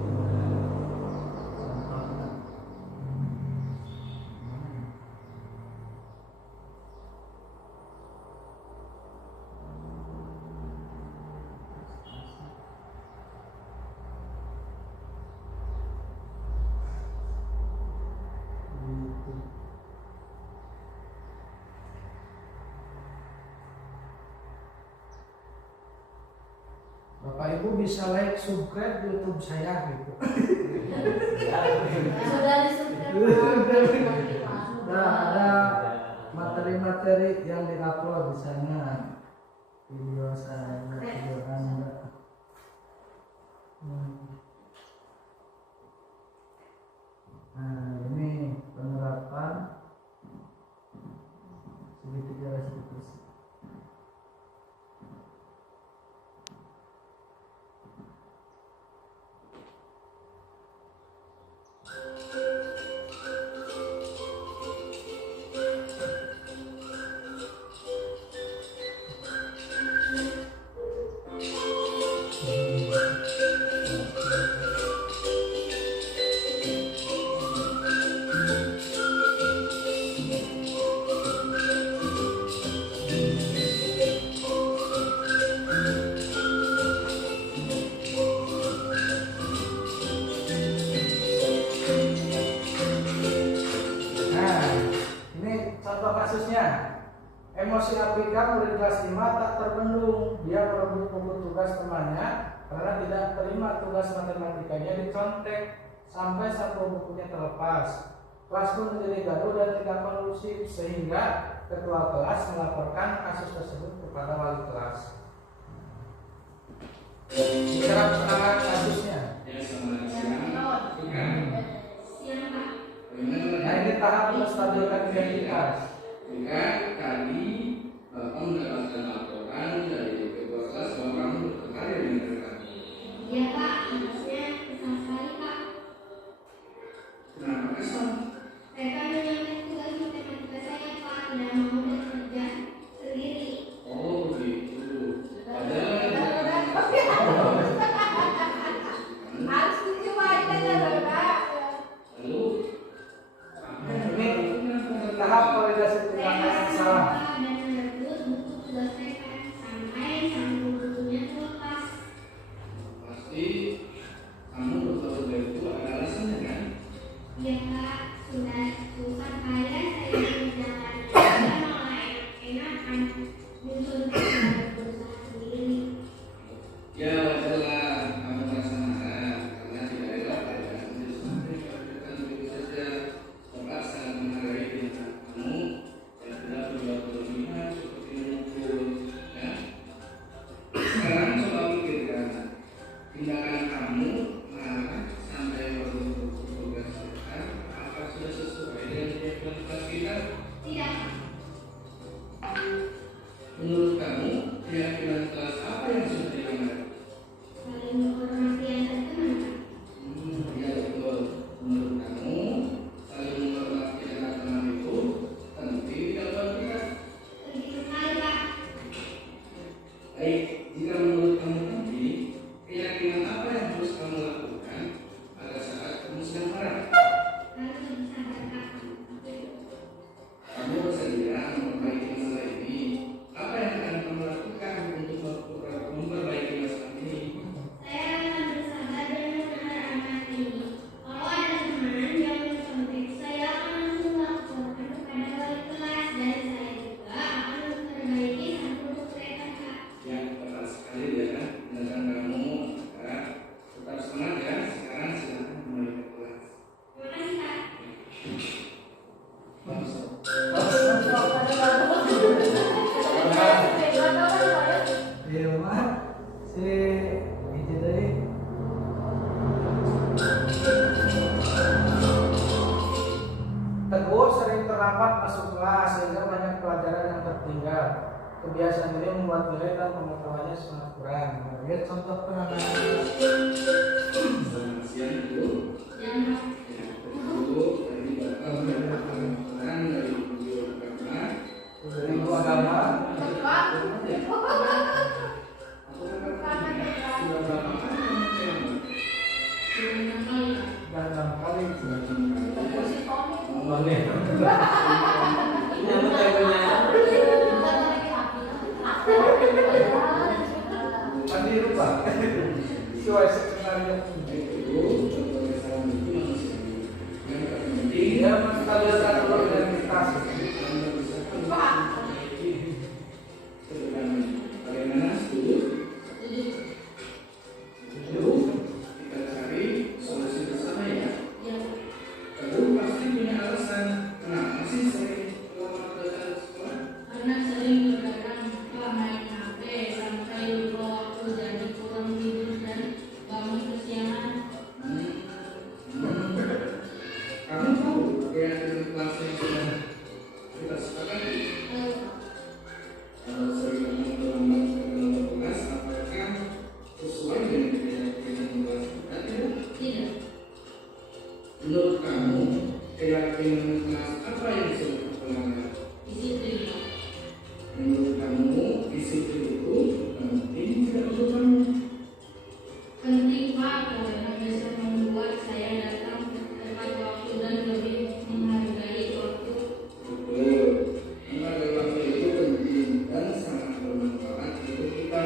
Bapak Ibu bisa like, subscribe YouTube saya gitu. Sudah disebutkan. Nah, ada materi-materi yang diupload di sana. Video saya, video Anda. Nah, ini penerapan segitiga restitusi. Emosi Afrika murid kelas 5 tak terbendung. Dia merebut buku tugas temannya karena tidak terima tugas matematikanya dicontek sampai satu bukunya terlepas. Kelas pun menjadi gaduh dan tidak kondusif sehingga ketua kelas melaporkan kasus tersebut kepada wali kelas. Cara penanganan kasusnya. Nah ini tahap menstabilkan identitas. Jika tadi Bapak mendapatkan laporan dari ketua kelas bahwa kamu bertengkar dengan kami. Iya Pak, harusnya kesal sekali Pak. Kenapa kesal? Mereka menyamai tugas matematika saya Pak, tidak mau bekerja sendiri. Oh begitu. Padahal Harus dicoba aja Pak. lalu Ini tahap validasi tindakan yang salah. Dan merebut buku tugas mereka sampai satu bukunya terlepas. pasti kamu betul-betul itu ada alasannya kan? Iya Pak, sudah susah payah saya mengerjakan. Saya malah enak-enakan nyusun tugas berusaha sendiri. Ya wajarlah kamu merasa marah karena tidak ada pelajaran yang disampaikan begitu saja. tindakan kamu sampai waktu tugas kita, apakah sudah sesuai dengan kebutuhan kelas kita? Tidak. Menurut kamu, keyakinan kelas apa yang sudah dilanggar? Saling menghormati antar teman. Ya betul. Menurut kamu, saling menghormati antar teman itu penting tidak buat kita? Penting sekali, Pak. Baik, jika menurut kamu penting, keyakinan apa yang harus kamu lakukan pada saat kamu sedang marah? Harus lebih sabar, Pak. Kamu bersedia memperbaiki masalah ini. Apa yang akan kamu lakukan untuk memperbaiki masalah ini? Saya akan bersabar dan menahan amanat ini. Kalau ada teman yang mencontek, saya akan langsung laporkan kepada wali kelas dan saya juga akan memperbaiki satu mereka, Pak. Ya, tepat sekali ya kan. Tindakan kamu ya. Tetap semangat ya. Sekarang silakan kembali ke kelas. Terima kasih, Pak. Iya mah si hiji deui. Teguh sering terlambat masuk kelas sehingga banyak pelajaran yang tertinggal. Kebiasaan ini membuat nilai dan pengetahuannya sangat kurang. Lihat contoh penanganan. Selamat siang Ibu. Jangan, Pak. Ya, Ibu tadi bakal mendapatkan laporan dari Ibu Agama. Dari Ibu Agama. Dan 6 kali. Tadi lupa. Sesuai skenario. Dia masih ada satu organisasi. Bagaimana setuju? Setuju? Kita cari solusi bersama ya. Ya, Kamu pasti punya alasan kenapa sih sering keluar dari sekolah? karena sering berdagang, Pak, main HP sampai lupa waktu jadi kurang tidur dan bangun kesiangan. Kamu tahu keyakinan kelas yang sudah kita sepakati? Kalau sering kamu terlambat ke dalam kelas, apakah sesuai dengan keyakinan kelas kita? Tidak. Tidak. Menurut kamu, keyakinan kelas apa yang sudah terlanggar? Disiplin, Pak. Menurut kamu, disiplin itu penting tidak untuk kamu? Penting, Pak, karena bisa membuat saya datang tepat waktu dan lebih menghargai waktu. Betul. Menghargai waktu itu penting dan sangat bermanfaat untuk kita.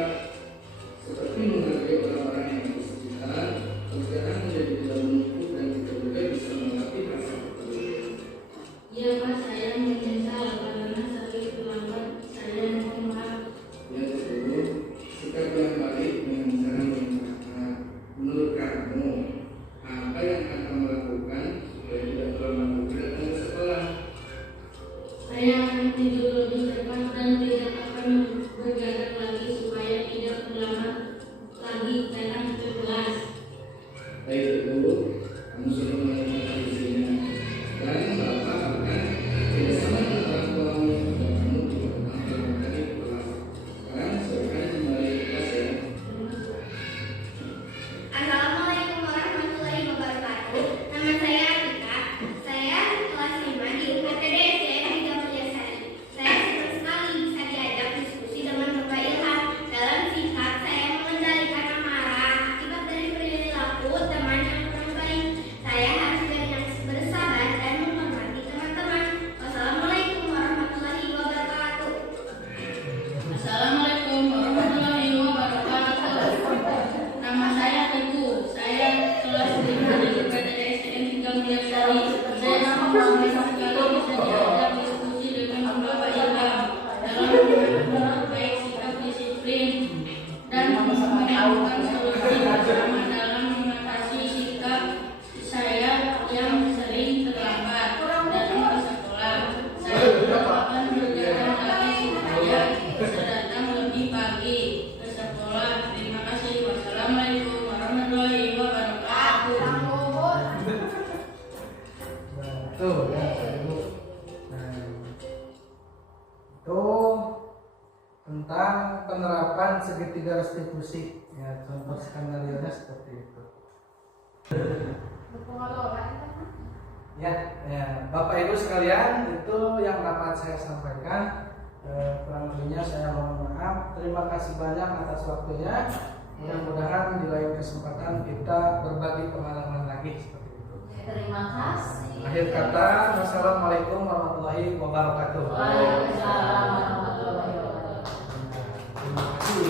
Seperti menghargai orang-orang yang bersekitar, kerjaan menjadi tidak menumpuk dan kita juga bisa melatih rasa peduli. Iya, Pak, saya menyesal karena sering terlambat. Saya mohon maaf. Ya betul. Sikap yang baik dengan cara mengingatkan. Menurut kamu, tentang penerapan segitiga restitusi. Ya, contoh skenario nya seperti itu. Ya, Bapak Ibu sekalian, itu yang dapat saya sampaikan. Kurang lebihnya saya mohon maaf. Terima kasih banyak atas waktunya. Mudah-mudahan di lain kesempatan kita berbagi pengalaman lagi seperti itu. Terima kasih. Akhir kata, wassalamualaikum warahmatullahi wabarakatuh. Waalaikumsalam warahmatullahi wabarakatuh. Terima kasih.